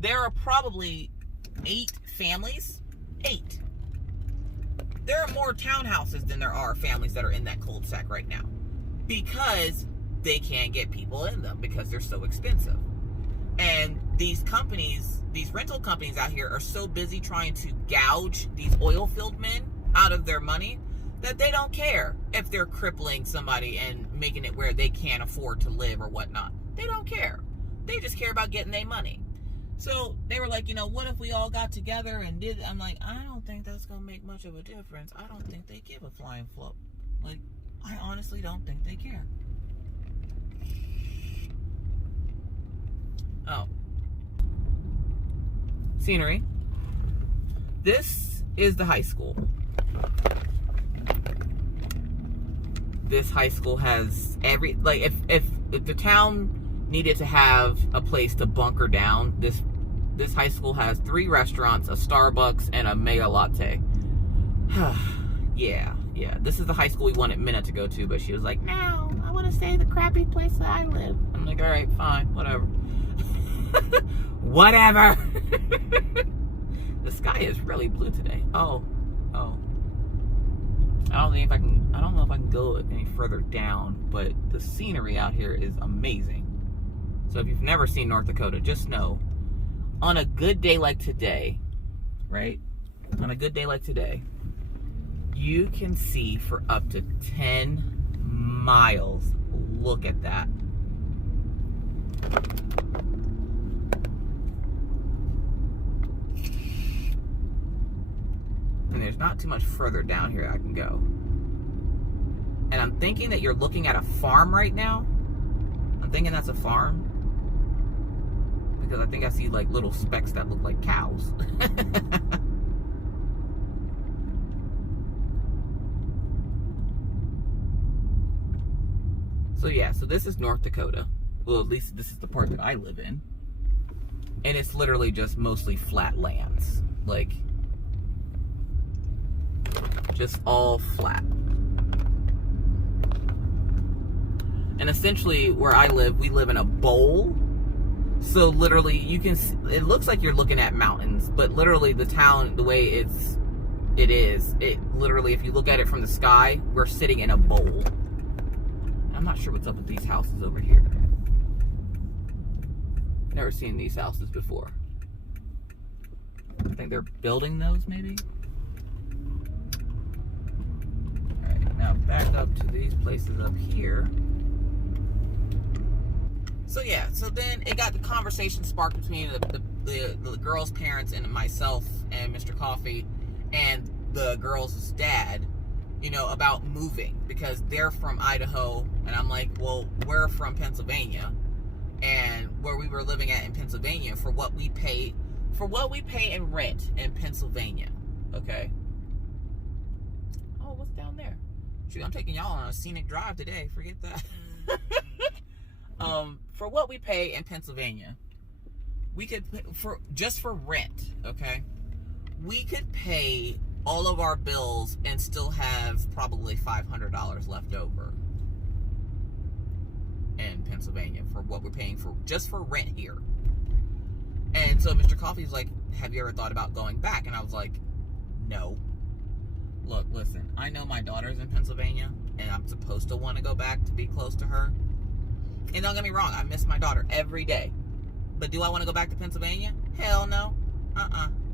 there are probably 8 families. 8. There are more townhouses than there are families that are in that cul-de-sac right now. Because they can't get people in them because they're so expensive. And these companies, these rental companies out here are so busy trying to gouge these oil-filled men out of their money that they don't care if they're crippling somebody and making it where they can't afford to live or whatnot. They don't care. They just care about getting their money. So they were like, what if we all got together and did... I'm like, I don't think that's going to make much of a difference. I don't think they give a flying flip. Like, I honestly don't think they care. Oh. Scenery. This is the high school. This high school has every... Like, if the town needed to have a place to bunker down, this high school has 3 restaurants, a Starbucks, and a mega latte. yeah. This is the high school we wanted Minna to go to, but she was like, no, I want to stay in the crappy place that I live. I'm like, all right, fine, whatever. Whatever. The sky is really blue today. Oh. I don't know if I can go any further down, but the scenery out here is amazing. So if you've never seen North Dakota, just know, on a good day like today, right? On a good day like today, you can see for up to 10 miles. Look at that. And there's not too much further down here I can go. And I'm thinking that you're looking at a farm right now. I'm thinking that's a farm. Because I think I see like little specks that look like cows. So yeah, so this is North Dakota. Well, at least this is the part that I live in. And it's literally just mostly flat lands. Like, just all flat. And essentially where I live, we live in a bowl. So literally you can, it looks like you're looking at mountains, but literally the town, the way it literally, if you look at it from the sky, we're sitting in a bowl. I'm not sure what's up with these houses over here. Never seen these houses before. I think they're building those maybe. Alright, now back up to these places up here. So yeah, so then it got the conversation sparked between the girl's parents and myself and Mr. Coffee and the girl's dad, about moving, because they're from Idaho and I'm like, well, we're from Pennsylvania, and where we were living at in Pennsylvania for what we pay in rent in Pennsylvania, okay? Oh, what's down there? Shoot, I'm taking y'all on a scenic drive today. Forget that. For what we pay in Pennsylvania, we could just for rent, okay? We could pay all of our bills and still have probably $500 left over in Pennsylvania for what we're paying for just for rent here. And so Mr. Coffee's like, have you ever thought about going back? And I was like, no. Look, listen, I know my daughter's in Pennsylvania and I'm supposed to want to go back to be close to her. And don't get me wrong, I miss my daughter every day. But do I want to go back to Pennsylvania? Hell no.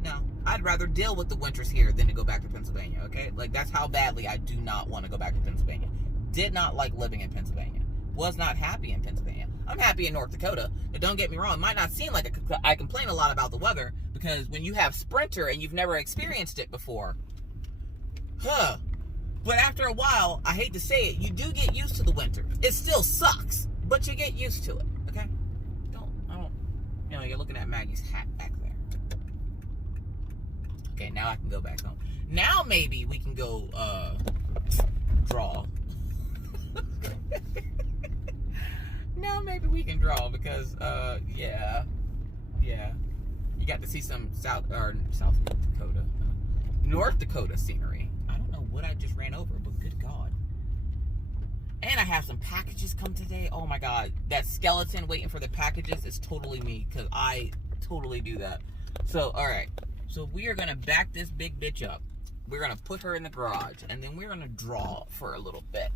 No. I'd rather deal with the winters here than to go back to Pennsylvania, okay? Like, that's how badly I do not want to go back to Pennsylvania. Did not like living in Pennsylvania. Was not happy in Pennsylvania. I'm happy in North Dakota, but don't get me wrong, it might not seem like I complain a lot about the weather, because when you have Sprinter and you've never experienced it before, but after a while, I hate to say it, you do get used to the winter. It still sucks, but you get used to it, okay? You're looking at Maggie's hat back there. Okay, now I can go back home. Now maybe we can go draw. Now maybe we can draw because yeah. You got to see some North Dakota scenery. I don't know what I just ran over, but good God. And I have some packages come today. Oh my God, that skeleton waiting for the packages is totally me, because I totally do that. So, all right. So we are going to back this big bitch up. We're going to put her in the garage, and then we're going to draw for a little bit,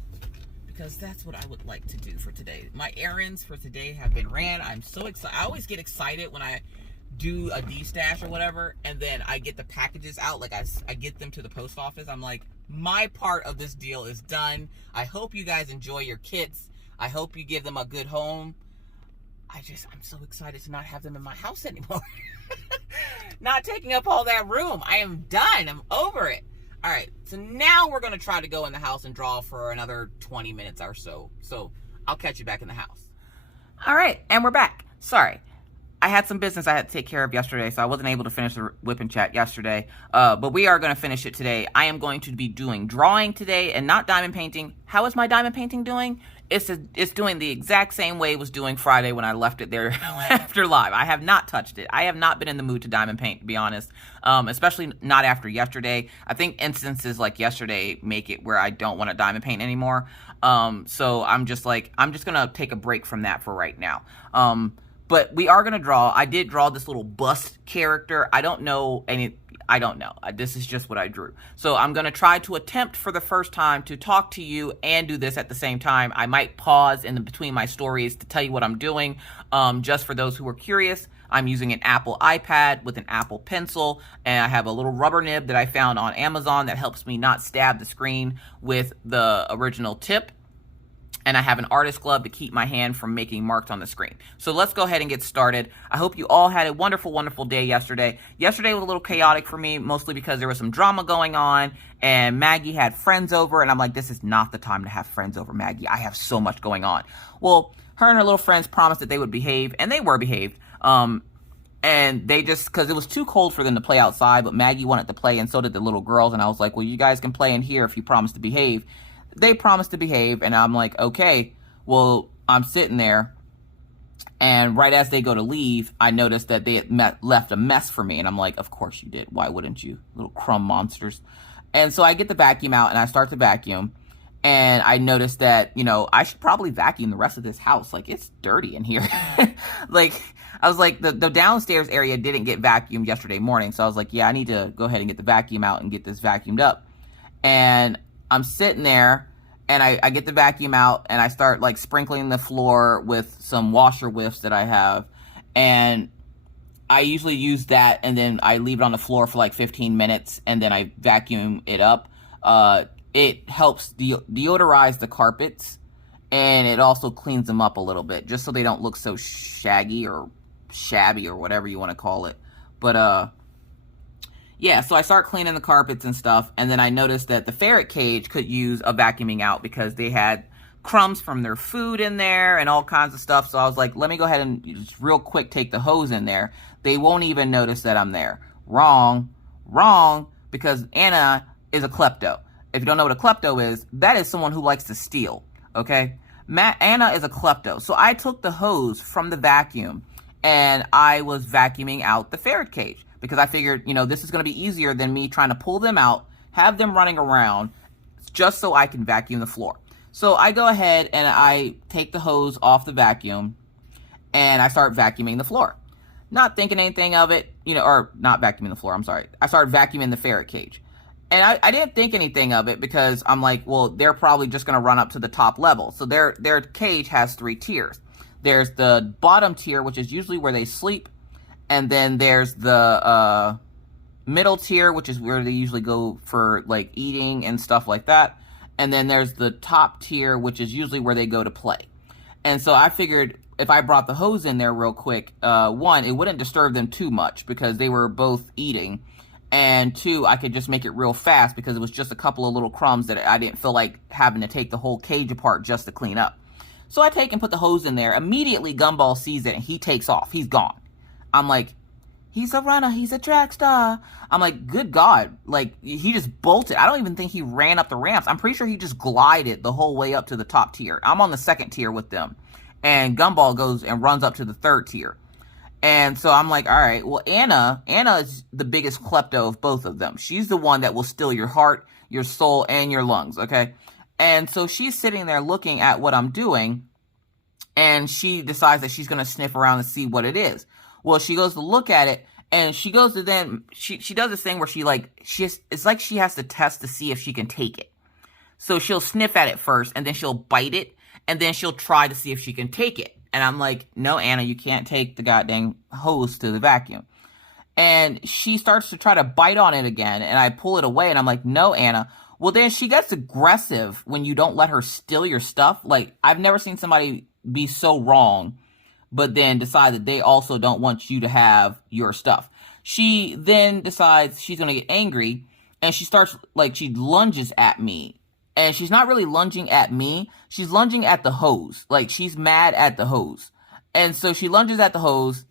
because that's what I would like to do for today. My errands for today have been ran. I'm so excited. I always get excited when I do a D-stash or whatever, and then I get the packages out. Like I get them to the post office. I'm like, my part of this deal is done. I hope you guys enjoy your kits. I hope you give them a good home. I'm so excited to not have them in my house anymore. Not taking up all that room. I am done. I'm over it. All right. So now we're going to try to go in the house and draw for another 20 minutes or so. So I'll catch you back in the house. All right. And we're back. Sorry. I had some business I had to take care of yesterday, so I wasn't able to finish the whip and chat yesterday. But we are going to finish it today. I am going to be doing drawing today and not diamond painting. How is my diamond painting doing? It's doing the exact same way it was doing Friday when I left it there after live. I have not touched it. I have not been in the mood to diamond paint, to be honest, especially not after yesterday. I think instances like yesterday make it where I don't want to diamond paint anymore. So I'm just going to take a break from that for right now. But we are going to draw. I did draw this little bust character. I don't know. This is just what I drew. So I'm going to try to attempt for the first time to talk to you and do this at the same time. I might pause in between my stories to tell you what I'm doing. Just for those who are curious, I'm using an Apple iPad with an Apple Pencil, and I have a little rubber nib that I found on Amazon that helps me not stab the screen with the original tip. And I have an artist glove to keep my hand from making marks on the screen. So let's go ahead and get started. I hope you all had a wonderful, wonderful day yesterday. Yesterday was a little chaotic for me, mostly because there was some drama going on, and Maggie had friends over, and I'm like, this is not the time to have friends over, Maggie. I have so much going on. Well, her and her little friends promised that they would behave, and they were behaved. And they just, because it was too cold for them to play outside, but Maggie wanted to play, and so did the little girls, and I was like, well, you guys can play in here if you promise to behave. They promised to behave, and I'm like, okay. Well, I'm sitting there, and right as they go to leave, I noticed that they had left a mess for me, and I'm like, of course you did. Why wouldn't you, little crumb monsters? And so I get the vacuum out, and I start to vacuum, and I noticed that, I should probably vacuum the rest of this house. Like, it's dirty in here. Like, I was like, the downstairs area didn't get vacuumed yesterday morning, so I was like, yeah, I need to go ahead and get the vacuum out and get this vacuumed up. And I'm sitting there, and I get the vacuum out, and I start like sprinkling the floor with some washer whiffs that I have, and I usually use that, and then I leave it on the floor for like 15 minutes, and then I vacuum it up. It helps deodorize the carpets, and it also cleans them up a little bit, just so they don't look so shaggy or shabby or whatever you want to call it. But yeah, so I start cleaning the carpets and stuff, and then I noticed that the ferret cage could use a vacuuming out because they had crumbs from their food in there and all kinds of stuff. So I was like, let me go ahead and just real quick take the hose in there. They won't even notice that I'm there. Wrong, because Anna is a klepto. If you don't know what a klepto is, that is someone who likes to steal, okay? Anna is a klepto. So I took the hose from the vacuum, and I was vacuuming out the ferret cage. Because I figured, this is going to be easier than me trying to pull them out, have them running around, just so I can vacuum the floor. So I go ahead and I take the hose off the vacuum, and I start vacuuming the floor. Not thinking anything of it, or not vacuuming the floor, I'm sorry. I started vacuuming the ferret cage. And I didn't think anything of it because I'm like, well, they're probably just going to run up to the top level. So their cage has 3 tiers. There's the bottom tier, which is usually where they sleep. And then there's the middle tier, which is where they usually go for like eating and stuff like that. And then there's the top tier, which is usually where they go to play. And so I figured if I brought the hose in there real quick, 1, it wouldn't disturb them too much because they were both eating. And 2, I could just make it real fast because it was just a couple of little crumbs that I didn't feel like having to take the whole cage apart just to clean up. So I take and put the hose in there. Immediately, Gumball sees it and he takes off. He's gone. I'm like, he's a runner. He's a track star. I'm like, good God. Like, he just bolted. I don't even think he ran up the ramps. I'm pretty sure he just glided the whole way up to the top tier. I'm on the second tier with them. And Gumball goes and runs up to the third tier. And so I'm like, all right, well, Anna is the biggest klepto of both of them. She's the one that will steal your heart, your soul, and your lungs, okay? And so she's sitting there looking at what I'm doing, and she decides that she's going to sniff around and see what it is. Well, she goes to look at it, and she goes to then, she does this thing where it's like she has to test to see if she can take it. So she'll sniff at it first, and then she'll bite it, and then she'll try to see if she can take it. And I'm like, no, Anna, you can't take the goddamn hose to the vacuum. And she starts to try to bite on it again, and I pull it away, and I'm like, no, Anna. Well, then she gets aggressive when you don't let her steal your stuff. Like, I've never seen somebody be so wrong, but then decide that they also don't want you to have your stuff. She then decides she's going to get angry, and she starts, like, she lunges at me. And she's not really lunging at me. She's lunging at the hose. Like, she's mad at the hose. And so she lunges at the hose,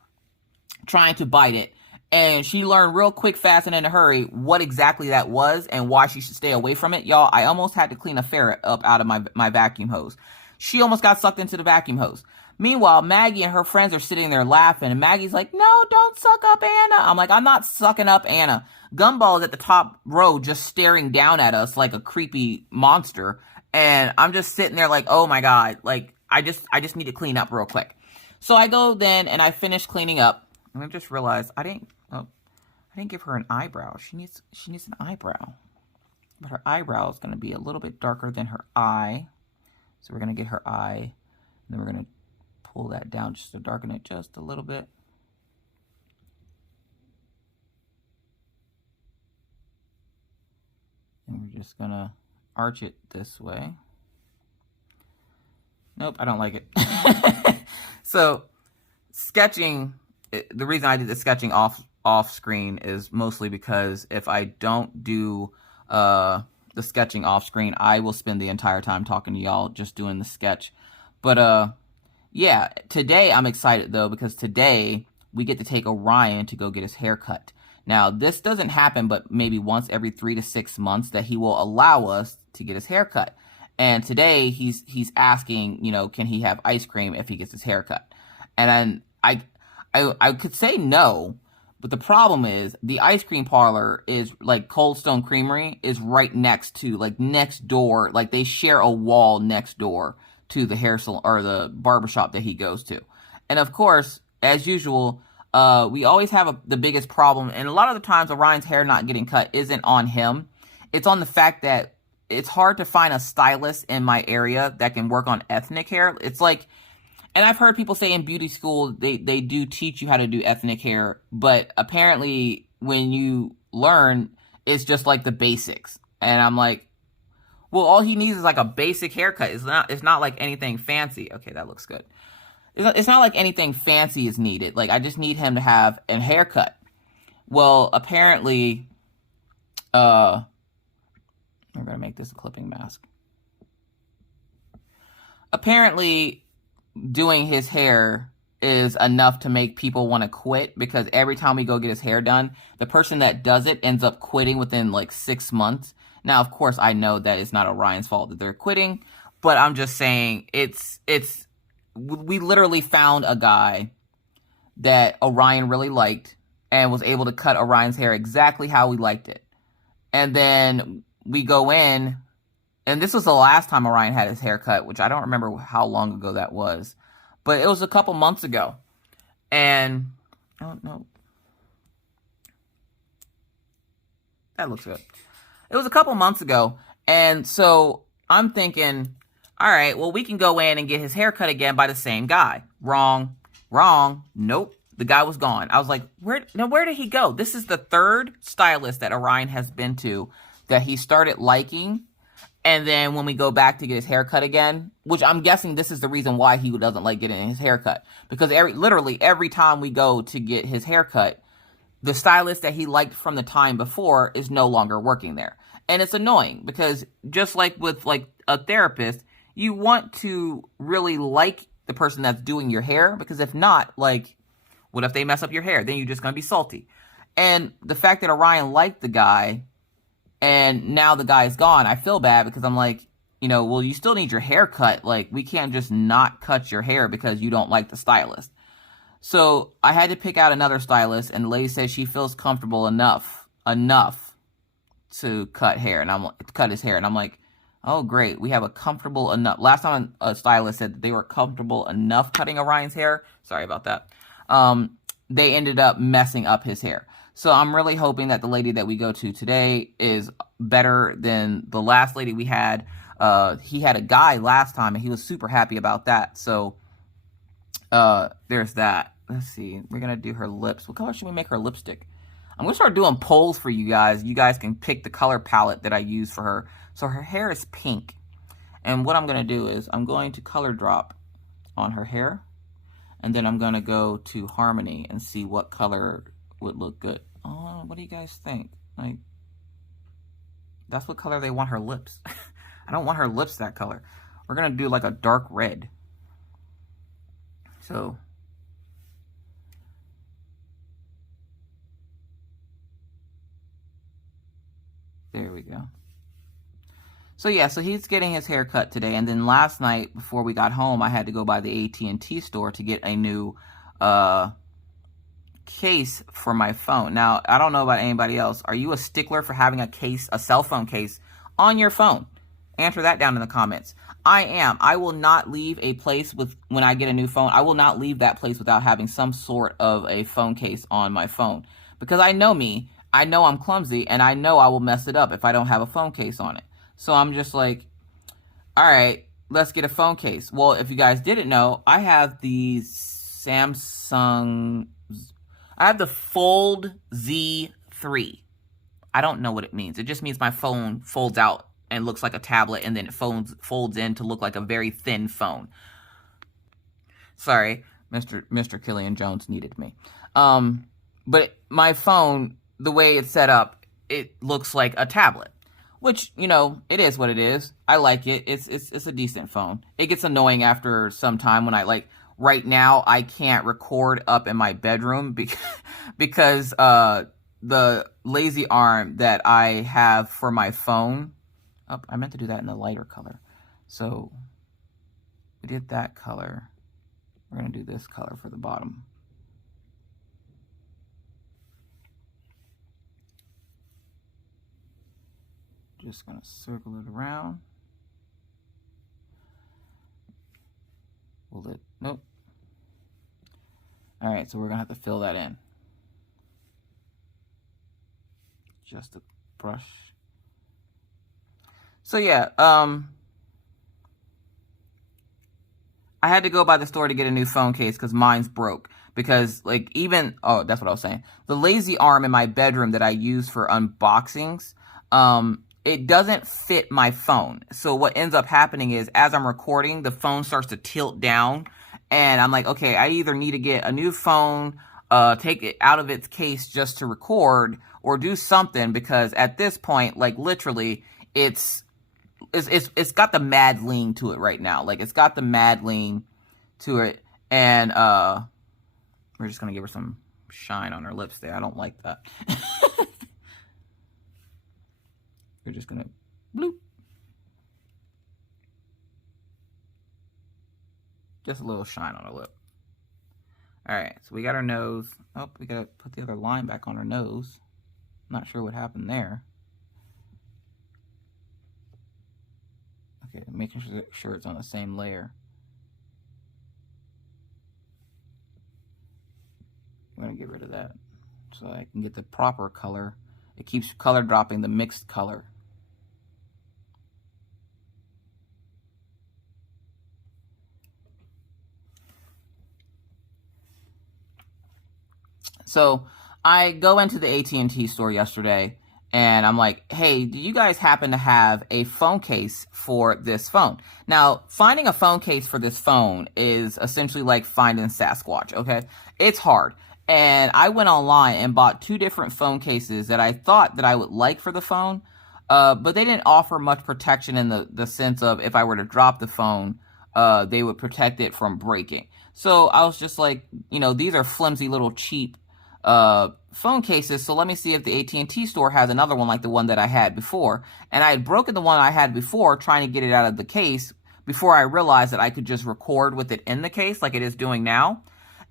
trying to bite it. And she learned real quick, fast, and in a hurry what exactly that was and why she should stay away from it. Y'all, I almost had to clean a ferret up out of my vacuum hose. She almost got sucked into the vacuum hose. Meanwhile, Maggie and her friends are sitting there laughing. And Maggie's like, no, don't suck up Anna. I'm like, I'm not sucking up Anna. Gumball is at the top row just staring down at us like a creepy monster. And I'm just sitting there like, oh my God. Like, I just need to clean up real quick. So I go then and I finish cleaning up. And I just realized I didn't give her an eyebrow. She needs an eyebrow. But her eyebrow is going to be a little bit darker than her eye. So we're going to get her eye. And then we're going to pull that down just to darken it just a little bit. And we're just going to arch it this way. Nope, I don't like it. So, sketching, the reason I did the sketching off screen is mostly because if I don't do the sketching off screen, I will spend the entire time talking to y'all just doing the sketch. But yeah, today I'm excited though, because today we get to take Orion to go get his hair cut. Now, this doesn't happen but maybe once every 3 to 6 months that he will allow us to get his hair cut. And today he's asking, you know, can he have ice cream if he gets his hair cut? And I could say no, but the problem is the ice cream parlor is like Cold Stone Creamery is right next to, like next door, like they share a wall next door to the hair salon or the barbershop that he goes to. And of course, as usual, we always have the biggest problem. And a lot of the times Orion's hair not getting cut isn't on him. It's on the fact that it's hard to find a stylist in my area that can work on ethnic hair. It's like, and I've heard people say in beauty school, they do teach you how to do ethnic hair, but apparently when you learn, it's just like the basics. And I'm like, well, all he needs is like a basic haircut. It's not like anything fancy. Okay, that looks good. It's not like anything fancy is needed. Like, I just need him to have a haircut. Well, apparently, we're going to make this a clipping mask. Apparently, doing his hair is enough to make people want to quit, because every time we go get his hair done, the person that does it ends up quitting within like 6 months. Now, of course, I know that it's not Orion's fault that they're quitting, but I'm just saying we literally found a guy that Orion really liked and was able to cut Orion's hair exactly how we liked it. And then we go in, and this was the last time Orion had his hair cut, which I don't remember how long ago that was, but it was a couple months ago. And, oh, no. That looks good. It was a couple months ago, and so I'm thinking, all right, well, we can go in and get his hair cut again by the same guy. Wrong. Nope. The guy was gone. I was like, where did he go? This is the third stylist that Orion has been to that he started liking. And then when we go back to get his hair cut again, which I'm guessing this is the reason why he doesn't like getting his hair cut. Because literally every time we go to get his hair cut, the stylist that he liked from the time before is no longer working there. And it's annoying because just like with like a therapist, you want to really like the person that's doing your hair, because if not, like, what if they mess up your hair? Then you're just going to be salty. And the fact that Orion liked the guy and now the guy's gone, I feel bad because I'm like, you know, well, you still need your hair cut. Like, we can't just not cut your hair because you don't like the stylist. So I had to pick out another stylist, and the lady says she feels comfortable enough to cut hair, and cut his hair, and I'm like, oh great, we have a comfortable enough. Last time a stylist said that they were comfortable enough cutting Orion's hair. Sorry about that. They ended up messing up his hair. So I'm really hoping that the lady that we go to today is better than the last lady we had. He had a guy last time, and he was super happy about that. So there's that. Let's see. We're going to do her lips. What color should we make her lipstick? I'm going to start doing polls for you guys. You guys can pick the color palette that I use for her. So her hair is pink. And what I'm going to do is I'm going to color drop on her hair. And then I'm going to go to Harmony and see what color would look good. Oh, what do you guys think? Like, that's what color they want her lips. I don't want her lips that color. We're going to do like a dark red. So there we go. So yeah, so he's getting his hair cut today, and then last night before we got home, I had to go by the AT&T store to get a new case for my phone. Now, I don't know about anybody else. Are you a stickler for having a case, a cell phone case on your phone? Answer that down in the comments. I am. I will not leave a place when I get a new phone. I will not leave that place without having some sort of a phone case on my phone, because I know me. I know I'm clumsy, and I know I will mess it up if I don't have a phone case on it. So I'm just like, all right, let's get a phone case. Well, if you guys didn't know, I have the Samsung, I have the Fold Z3. I don't know what it means. It just means my phone folds out and looks like a tablet, and then it folds in to look like a very thin phone. Sorry, Mr. Killian Jones needed me. But my phone, the way it's set up, it looks like a tablet, which, you know, it is what it is. I like it. It's a decent phone. It gets annoying after some time when right now I can't record up in my bedroom because the lazy arm that I have for my phone. Oh, I meant to do that in the lighter color. So we did that color. We're going to do this color for the bottom. Just going to circle it around. Nope. All right, so we're going to have to fill that in. Just a brush. So yeah, I had to go by the store to get a new phone case because mine's broke. Because that's what I was saying. The lazy arm in my bedroom that I use for unboxings, it doesn't fit my phone. So what ends up happening is, as I'm recording, the phone starts to tilt down. And I'm like, okay, I either need to get a new phone, take it out of its case just to record, or do something, because at this point, like, literally, it's got the mad lean to it right now. Like, it's got the mad lean to it. And we're just going to give her some shine on her lips there. I don't like that. We're just going to bloop. Just a little shine on her lip. All right, so we got her nose. Oh, we got to put the other line back on her nose. Not sure what happened there. Okay, making sure it's on the same layer. I'm going to get rid of that so I can get the proper color. It keeps color dropping the mixed color. So I go into the AT&T store yesterday, and I'm like, hey, do you guys happen to have a phone case for this phone? Now, finding a phone case for this phone is essentially like finding Sasquatch, okay? It's hard. And I went online and bought 2 different phone cases that I thought that I would like for the phone. But they didn't offer much protection in the sense of if I were to drop the phone, they would protect it from breaking. So I was just like, these are flimsy little cheap phone cases, so let me see if the AT&T store has another one like the one that I had before. And I had broken the one I had before trying to get it out of the case before I realized that I could just record with it in the case like it is doing now.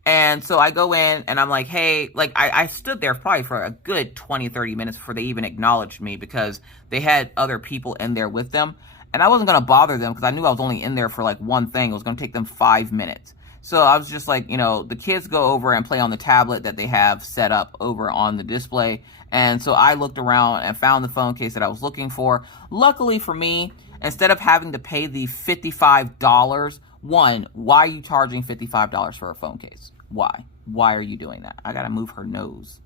And so I go in and I'm like, hey, like I stood there probably for a good 20-30 minutes before they even acknowledged me, because they had other people in there with them. And I wasn't going to bother them because I knew I was only in there for like one thing. It was going to take them 5 minutes. So I was just like, the kids go over and play on the tablet that they have set up over on the display. And so I looked around and found the phone case that I was looking for. Luckily for me, instead of having to pay the $55, one, why are you charging $55 for a phone case? Why? Why are you doing that? I got to move her nose.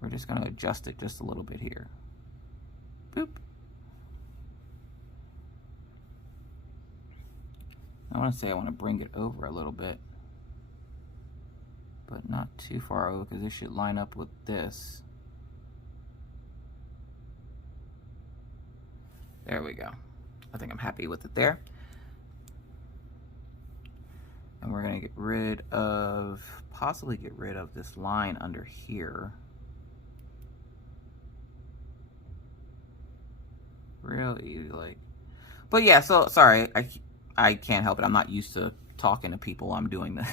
We're just going to adjust it just a little bit here. Boop. I want to say I want to bring it over a little bit, but not too far over, because this should line up with this. There we go. I think I'm happy with it there. And we're going to possibly get rid of this line under here. Real easy, like. But yeah, so sorry, I can't help it. I'm not used to talking to people while I'm doing this.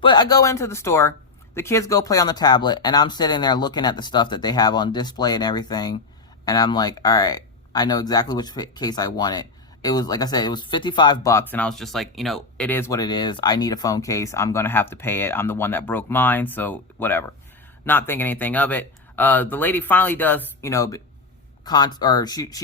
But I go into the store, the kids go play on the tablet, and I'm sitting there looking at the stuff that they have on display and everything. And I'm like, all right, I know exactly which case I wanted. It was, like I said, it was $55, and I was just like, it is what it is. I need a phone case. I'm going to have to pay it. I'm the one that broke mine, so whatever. Not thinking anything of it. The lady finally does, she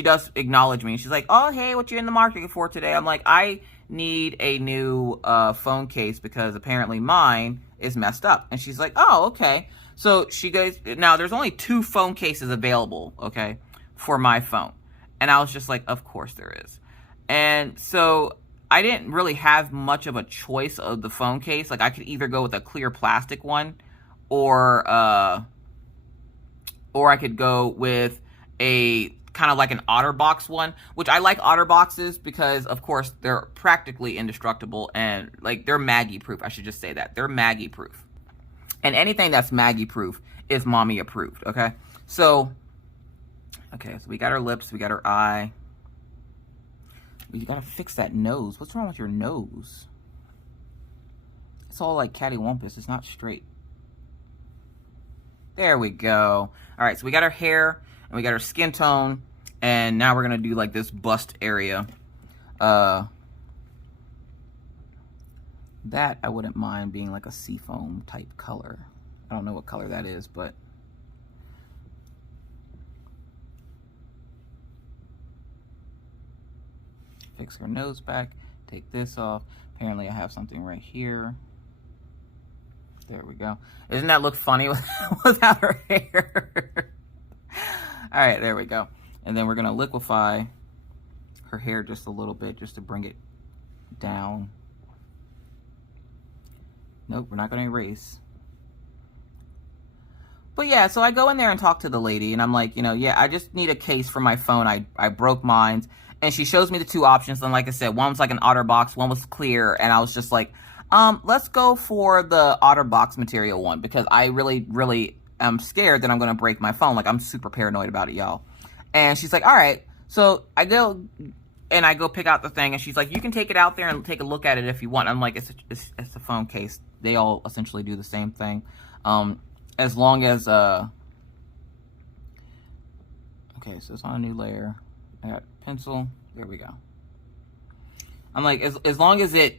does acknowledge me. She's like, oh, hey, what you in the market for today? I'm like, I need a new phone case because apparently mine is messed up. And she's like, oh, okay. So she goes, now there's only 2 phone cases available, okay, for my phone. And I was just like, of course there is. And so I didn't really have much of a choice of the phone case. Like I could either go with a clear plastic one or I could go with a kind of like an OtterBox one, which I like OtterBoxes because, of course, they're practically indestructible and like they're Maggie proof. I should just say that they're Maggie proof, and anything that's Maggie proof is mommy approved. Okay, so we got our lips, we got our eye. We gotta fix that nose. What's wrong with your nose? It's all like cattywampus. It's not straight. There we go. All right, so we got our hair. And we got our skin tone, and now we're gonna do like this bust area. That I wouldn't mind being like a seafoam type color. I don't know what color that is, but fix her nose back, take this off. Apparently I have something right here. There we go. Doesn't that look funny without her hair? All right, there we go. And then we're gonna liquefy her hair just a little bit, just to bring it down. Nope, we're not gonna erase. But yeah, so I go in there and talk to the lady, and I'm like, yeah, I just need a case for my phone. I broke mine. And she shows me the 2 options. And like I said, one was like an OtterBox, one was clear. And I was just like, let's go for the OtterBox material one, because I really, really am scared that I'm going to break my phone. Like, I'm super paranoid about it, y'all. And she's like, all right. So I go pick out the thing, and she's like, you can take it out there and take a look at it if you want. I'm like, it's a phone case. They all essentially do the same thing. As long as, okay, so it's on a new layer. I got pencil. There we go. I'm like, as long as it,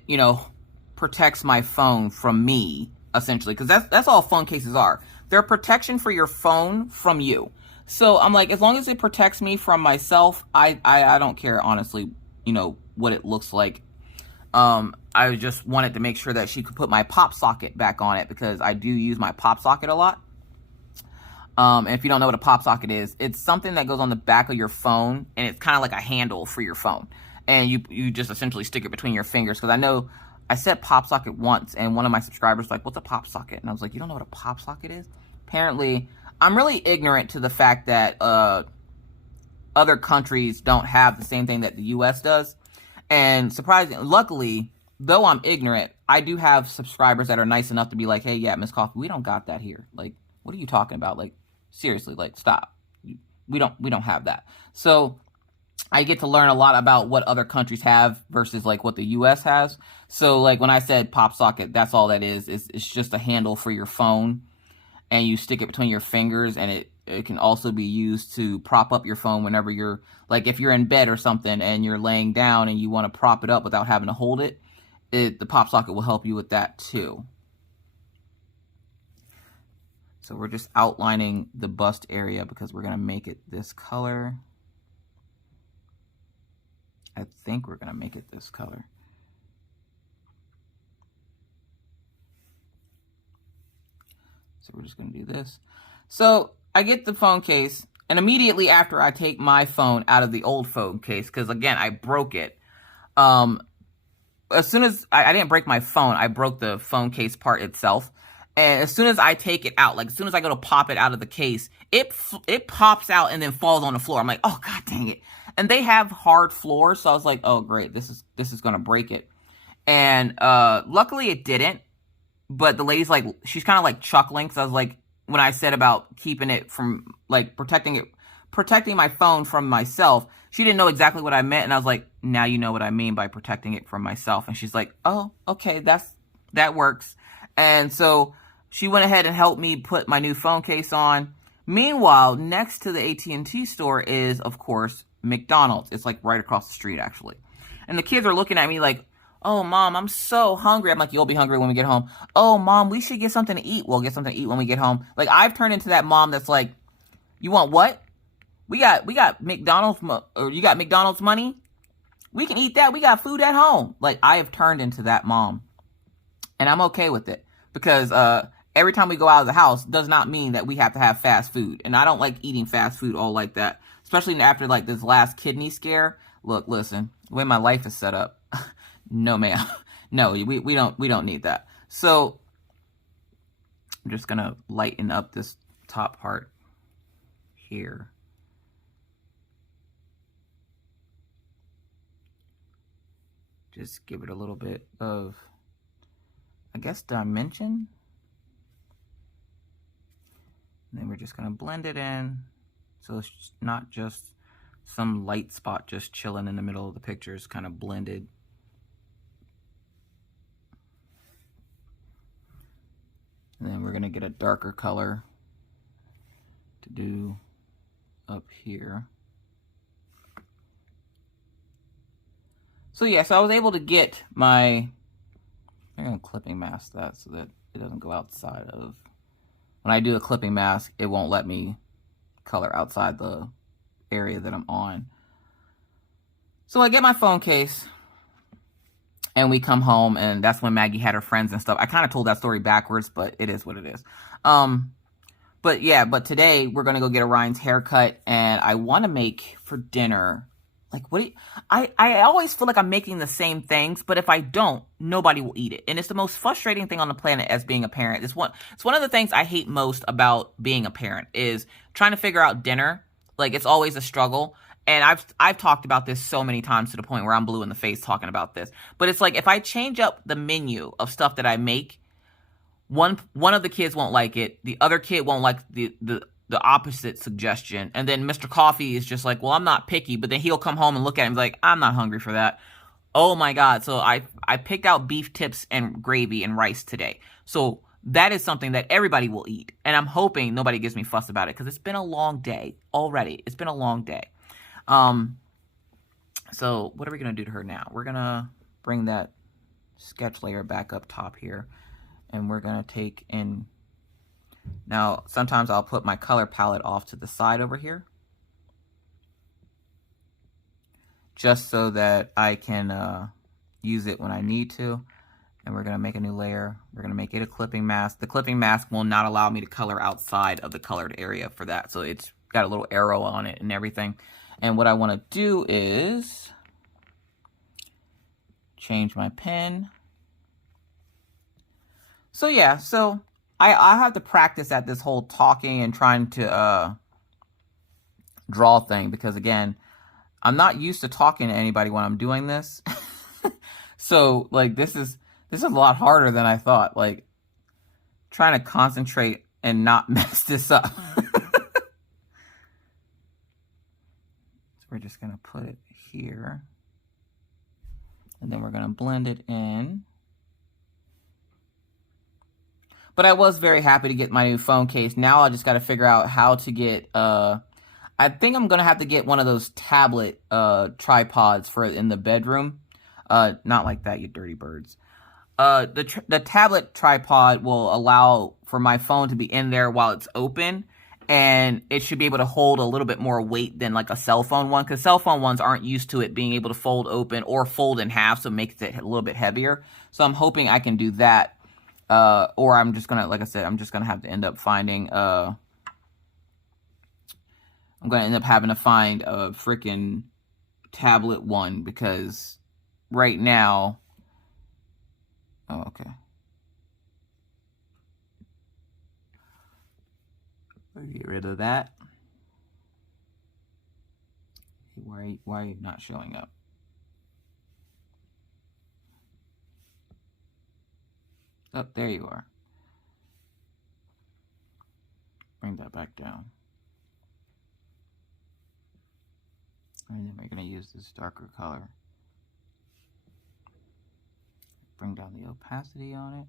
protects my phone from me, essentially, because that's all phone cases are. They're protection for your phone from you. So I'm like, as long as it protects me from myself, I don't care, honestly, what it looks like. I just wanted to make sure that she could put my pop socket back on it, because I do use my pop socket a lot. And if you don't know what a pop socket is, it's something that goes on the back of your phone, and it's kind of like a handle for your phone. And you just essentially stick it between your fingers. Because I know I said pop socket once, and one of my subscribers was like, what's a pop socket? And I was like, you don't know what a pop socket is? Apparently, I'm really ignorant to the fact that other countries don't have the same thing that the U.S. does. And surprisingly, luckily, though I'm ignorant, I do have subscribers that are nice enough to be like, hey, yeah, Miss Coffee, we don't got that here. Like, what are you talking about? Like, seriously, like, stop. We don't have that. So I get to learn a lot about what other countries have versus like what the U.S. has. So like when I said pop socket, that's all that is. It's just a handle for your phone, and you stick it between your fingers, and it can also be used to prop up your phone whenever you're, like if you're in bed or something and you're laying down and you want to prop it up without having to hold it, the pop socket will help you with that too. So we're just outlining the bust area because we're going to make it this color. I think we're going to make it this color. So we're just going to do this. So I get the phone case, and immediately after I take my phone out of the old phone case, because again, I broke it. As soon as I didn't break my phone, I broke the phone case part itself. And as soon as I take it out, like as soon as I go to pop it out of the case, it pops out and then falls on the floor. I'm like, oh, God dang it. And they have hard floors. So I was like, oh, great. This is going to break it. And luckily it didn't. But the lady's like, she's kind of like chuckling. So I was like, when I said about keeping it from like protecting my phone from myself, she didn't know exactly what I meant. And I was like, now you know what I mean by protecting it from myself. And she's like, oh, okay, that works. And so she went ahead and helped me put my new phone case on. Meanwhile, next to the AT&T store is, of course, McDonald's. It's like right across the street, actually. And the kids are looking at me like, oh, Mom, I'm so hungry. I'm like, you'll be hungry when we get home. Oh, Mom, we should get something to eat. We'll get something to eat when we get home. Like, I've turned into that mom that's like, you want what? We got McDonald's, or you got McDonald's money? We can eat that. We got food at home. Like, I have turned into that mom. And I'm okay with it. Because every time we go out of the house does not mean that we have to have fast food. And I don't like eating fast food all like that. Especially after like this last kidney scare. Look, listen, the way my life is set up. No, ma'am. No, we don't need that. So I'm just going to lighten up this top part here. Just give it a little bit of, I guess, dimension. And then we're just going to blend it in. So it's not just some light spot just chilling in the middle of the picture. It's kind of blended. And then we're going to get a darker color to do up here. So yeah, so I was able to get my, I'm going to clipping mask that so that it doesn't go outside of, when I do a clipping mask, it won't let me color outside the area that I'm on. So I get my phone case, and we come home, and that's when Maggie had her friends and stuff. I kind of told that story backwards, but it is what it is. But yeah, but today we're going to go get Orion's haircut, and I want to make for dinner, like, I always feel like I'm making the same things, but if I don't, nobody will eat it. And it's the most frustrating thing on the planet as being a parent. It's one of the things I hate most about being a parent is trying to figure out dinner. Like, it's always a struggle. And I've talked about this so many times to the point where I'm blue in the face talking about this. But it's like, if I change up the menu of stuff that I make, one of the kids won't like it. The other kid won't like the opposite suggestion. And then Mr. Coffee is just like, well, I'm not picky. But then he'll come home and look at it and be like, I'm not hungry for that. Oh my God. So I picked out beef tips and gravy and rice today. So that is something that everybody will eat. And I'm hoping nobody gives me fuss about it because it's been a long day already. It's been a long day. So what are we going to do to her now? We're going to bring that sketch layer back up top here. And we're going to take in, now sometimes I'll put my color palette off to the side over here. Just so that I can use it when I need to. And we're going to make a new layer. We're going to make it a clipping mask. The clipping mask will not allow me to color outside of the colored area for that. So it's got a little arrow on it and everything. And what I want to do is change my pen. So yeah, so I have to practice at this whole talking and trying to draw thing, because again, I'm not used to talking to anybody when I'm doing this. So like this is a lot harder than I thought. Like trying to concentrate and not mess this up. So we're just gonna put it here, and then we're gonna blend it in. But I was very happy to get my new phone case. Now I just got to figure out how to get, I think I'm going to have to get one of those tablet tripods for in the bedroom. Not like that, you dirty birds. The tablet tripod will allow for my phone to be in there while it's open. And it should be able to hold a little bit more weight than like a cell phone one. Because cell phone ones aren't used to it being able to fold open or fold in half. So it makes it a little bit heavier. So I'm hoping I can do that. Or I'm just gonna, like I said, I'm just gonna have to end up finding, I'm gonna end up having to find a freaking tablet one, because right now, oh, okay. We'll get rid of that. Why are you not showing up? Oh, there you are. Bring that back down. And then we're going to use this darker color. Bring down the opacity on it.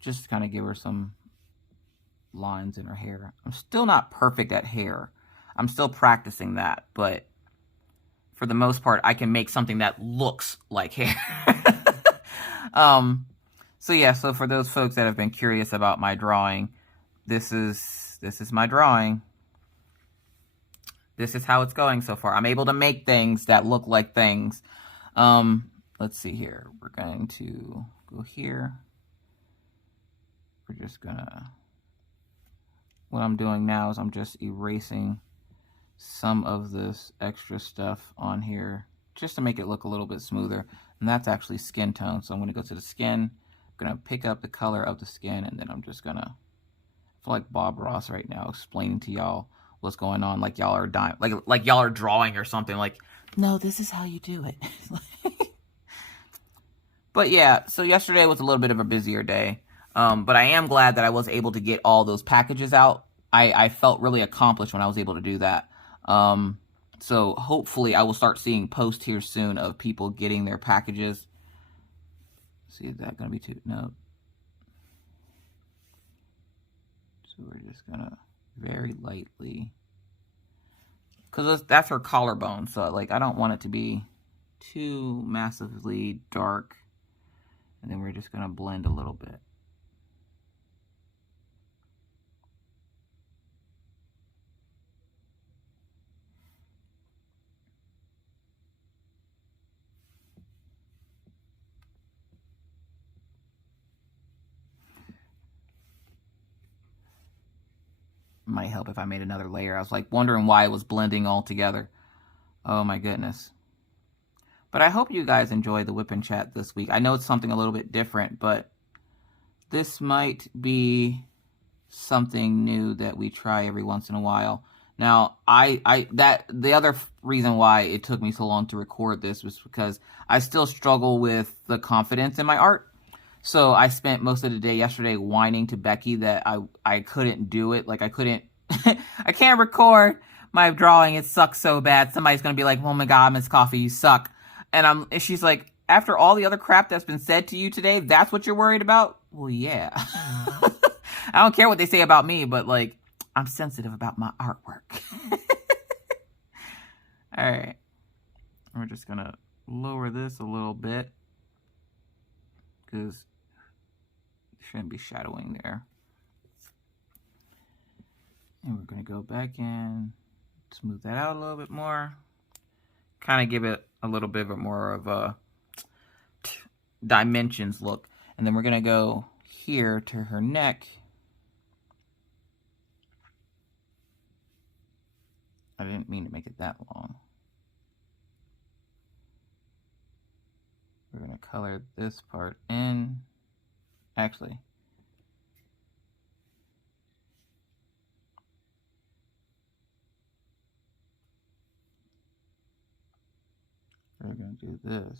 Just to kind of give her some lines in her hair. I'm still not perfect at hair. I'm still practicing that, but for the most part, I can make something that looks like hair. So yeah, so for those folks that have been curious about my drawing, this is my drawing. This is how it's going so far. I'm able to make things that look like things. Let's see here. We're going to go here. We're just gonna, what I'm doing now is I'm just erasing some of this extra stuff on here just to make it look a little bit smoother. And that's actually skin tone. So I'm going to go to the skin. I'm going to pick up the color of the skin, and then I'm just going to, I feel like Bob Ross right now explaining to y'all what's going on, like y'all are dying, like y'all are drawing or something, like, no, this is how you do it. But yeah, so yesterday was a little bit of a busier day. But I am glad that I was able to get all those packages out. I felt really accomplished when I was able to do that. So hopefully I will start seeing posts here soon of people getting their packages. See, is that going to be too? No. So we're just going to very lightly, because that's her collarbone. So like, I don't want it to be too massively dark. And then we're just going to blend a little bit. Might help if I made another layer. I was like wondering why it was blending all together. Oh my goodness. But I hope you guys enjoy the whip and chat this week. I know it's something a little bit different, but this might be something new that we try every once in a while. Now, the other reason why it took me so long to record this was because I still struggle with the confidence in my art. So I spent most of the day yesterday whining to Becky that I couldn't do it. Like I couldn't, I can't record my drawing. It sucks so bad. Somebody's going to be like, oh my God, Miss Coffee, you suck. And she's like, after all the other crap that's been said to you today, that's what you're worried about? Well, yeah. I don't care what they say about me, but like, I'm sensitive about my artwork. All right. We're just going to lower this a little bit, because shouldn't be shadowing there. And we're going to go back in, smooth that out a little bit more, kind of give it a little bit more of a dimensions look. And then we're going to go here to her neck. I didn't mean to make it that long. we're going to color this part in. Actually, we're going to do this.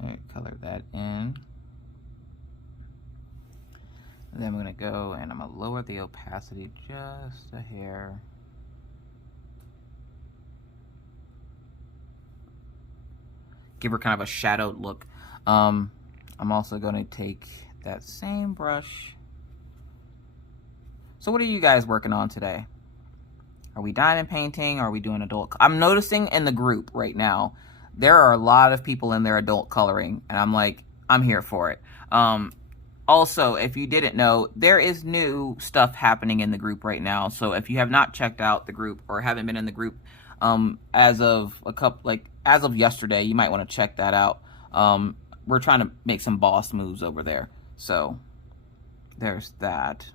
All right, color that in. And then I'm going to go and I'm going to lower the opacity just a hair. Give her kind of a shadowed look. I'm also going to take that same brush. So what are you guys working on today? Are we diamond painting? Or are we doing adult? I'm noticing in the group right now, there are a lot of people in there adult coloring. And I'm like, I'm here for it. Also, if you didn't know, there is new stuff happening in the group right now. So if you have not checked out the group or haven't been in the group as of as of yesterday, you might want to check that out. We're trying to make some boss moves over there. So there's that.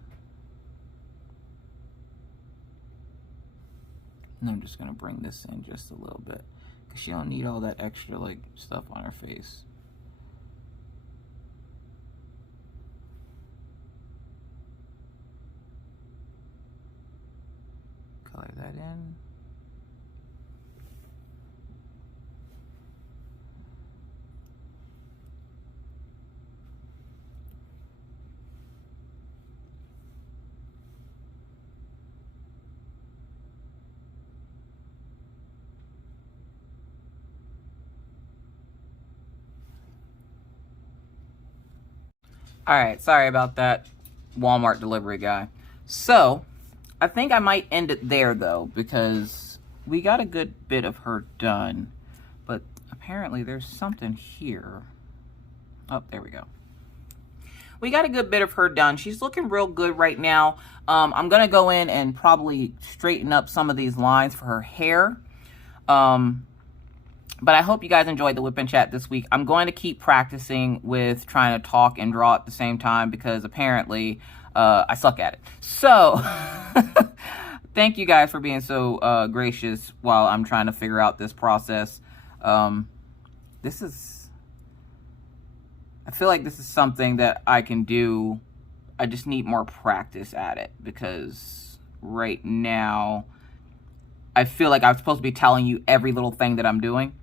And I'm just going to bring this in just a little bit because she don't need all that extra stuff on her face. Color that in. All right, sorry about that, Walmart delivery guy. So, I think I might end it there, though, because we got a good bit of her done. But apparently there's something here. Oh, there we go. We got a good bit of her done. She's looking real good right now. I'm going to go in and probably straighten up some of these lines for her hair. But I hope you guys enjoyed the whip and chat this week. I'm going to keep practicing with trying to talk and draw at the same time because apparently I suck at it. So, thank you guys for being so gracious while I'm trying to figure out this process. I feel like this is something that I can do. I just need more practice at it because right now I feel like I'm supposed to be telling you every little thing that I'm doing.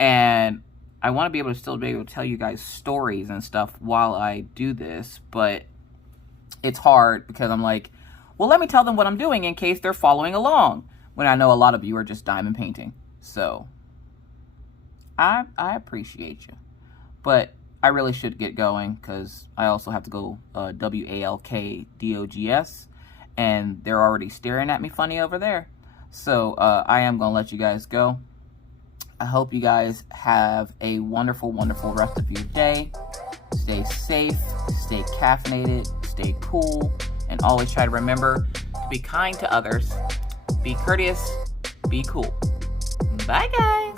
And I want to be able to still be able to tell you guys stories and stuff while I do this. But it's hard because I'm like, well, let me tell them what I'm doing in case they're following along. When I know a lot of you are just diamond painting. So, I appreciate you. But I really should get going because I also have to go WALKDOGS. And they're already staring at me funny over there. So, I am going to let you guys go. I hope you guys have a wonderful, wonderful rest of your day. Stay safe, stay caffeinated, stay cool, and always try to remember to be kind to others, be courteous, be cool. Bye, guys.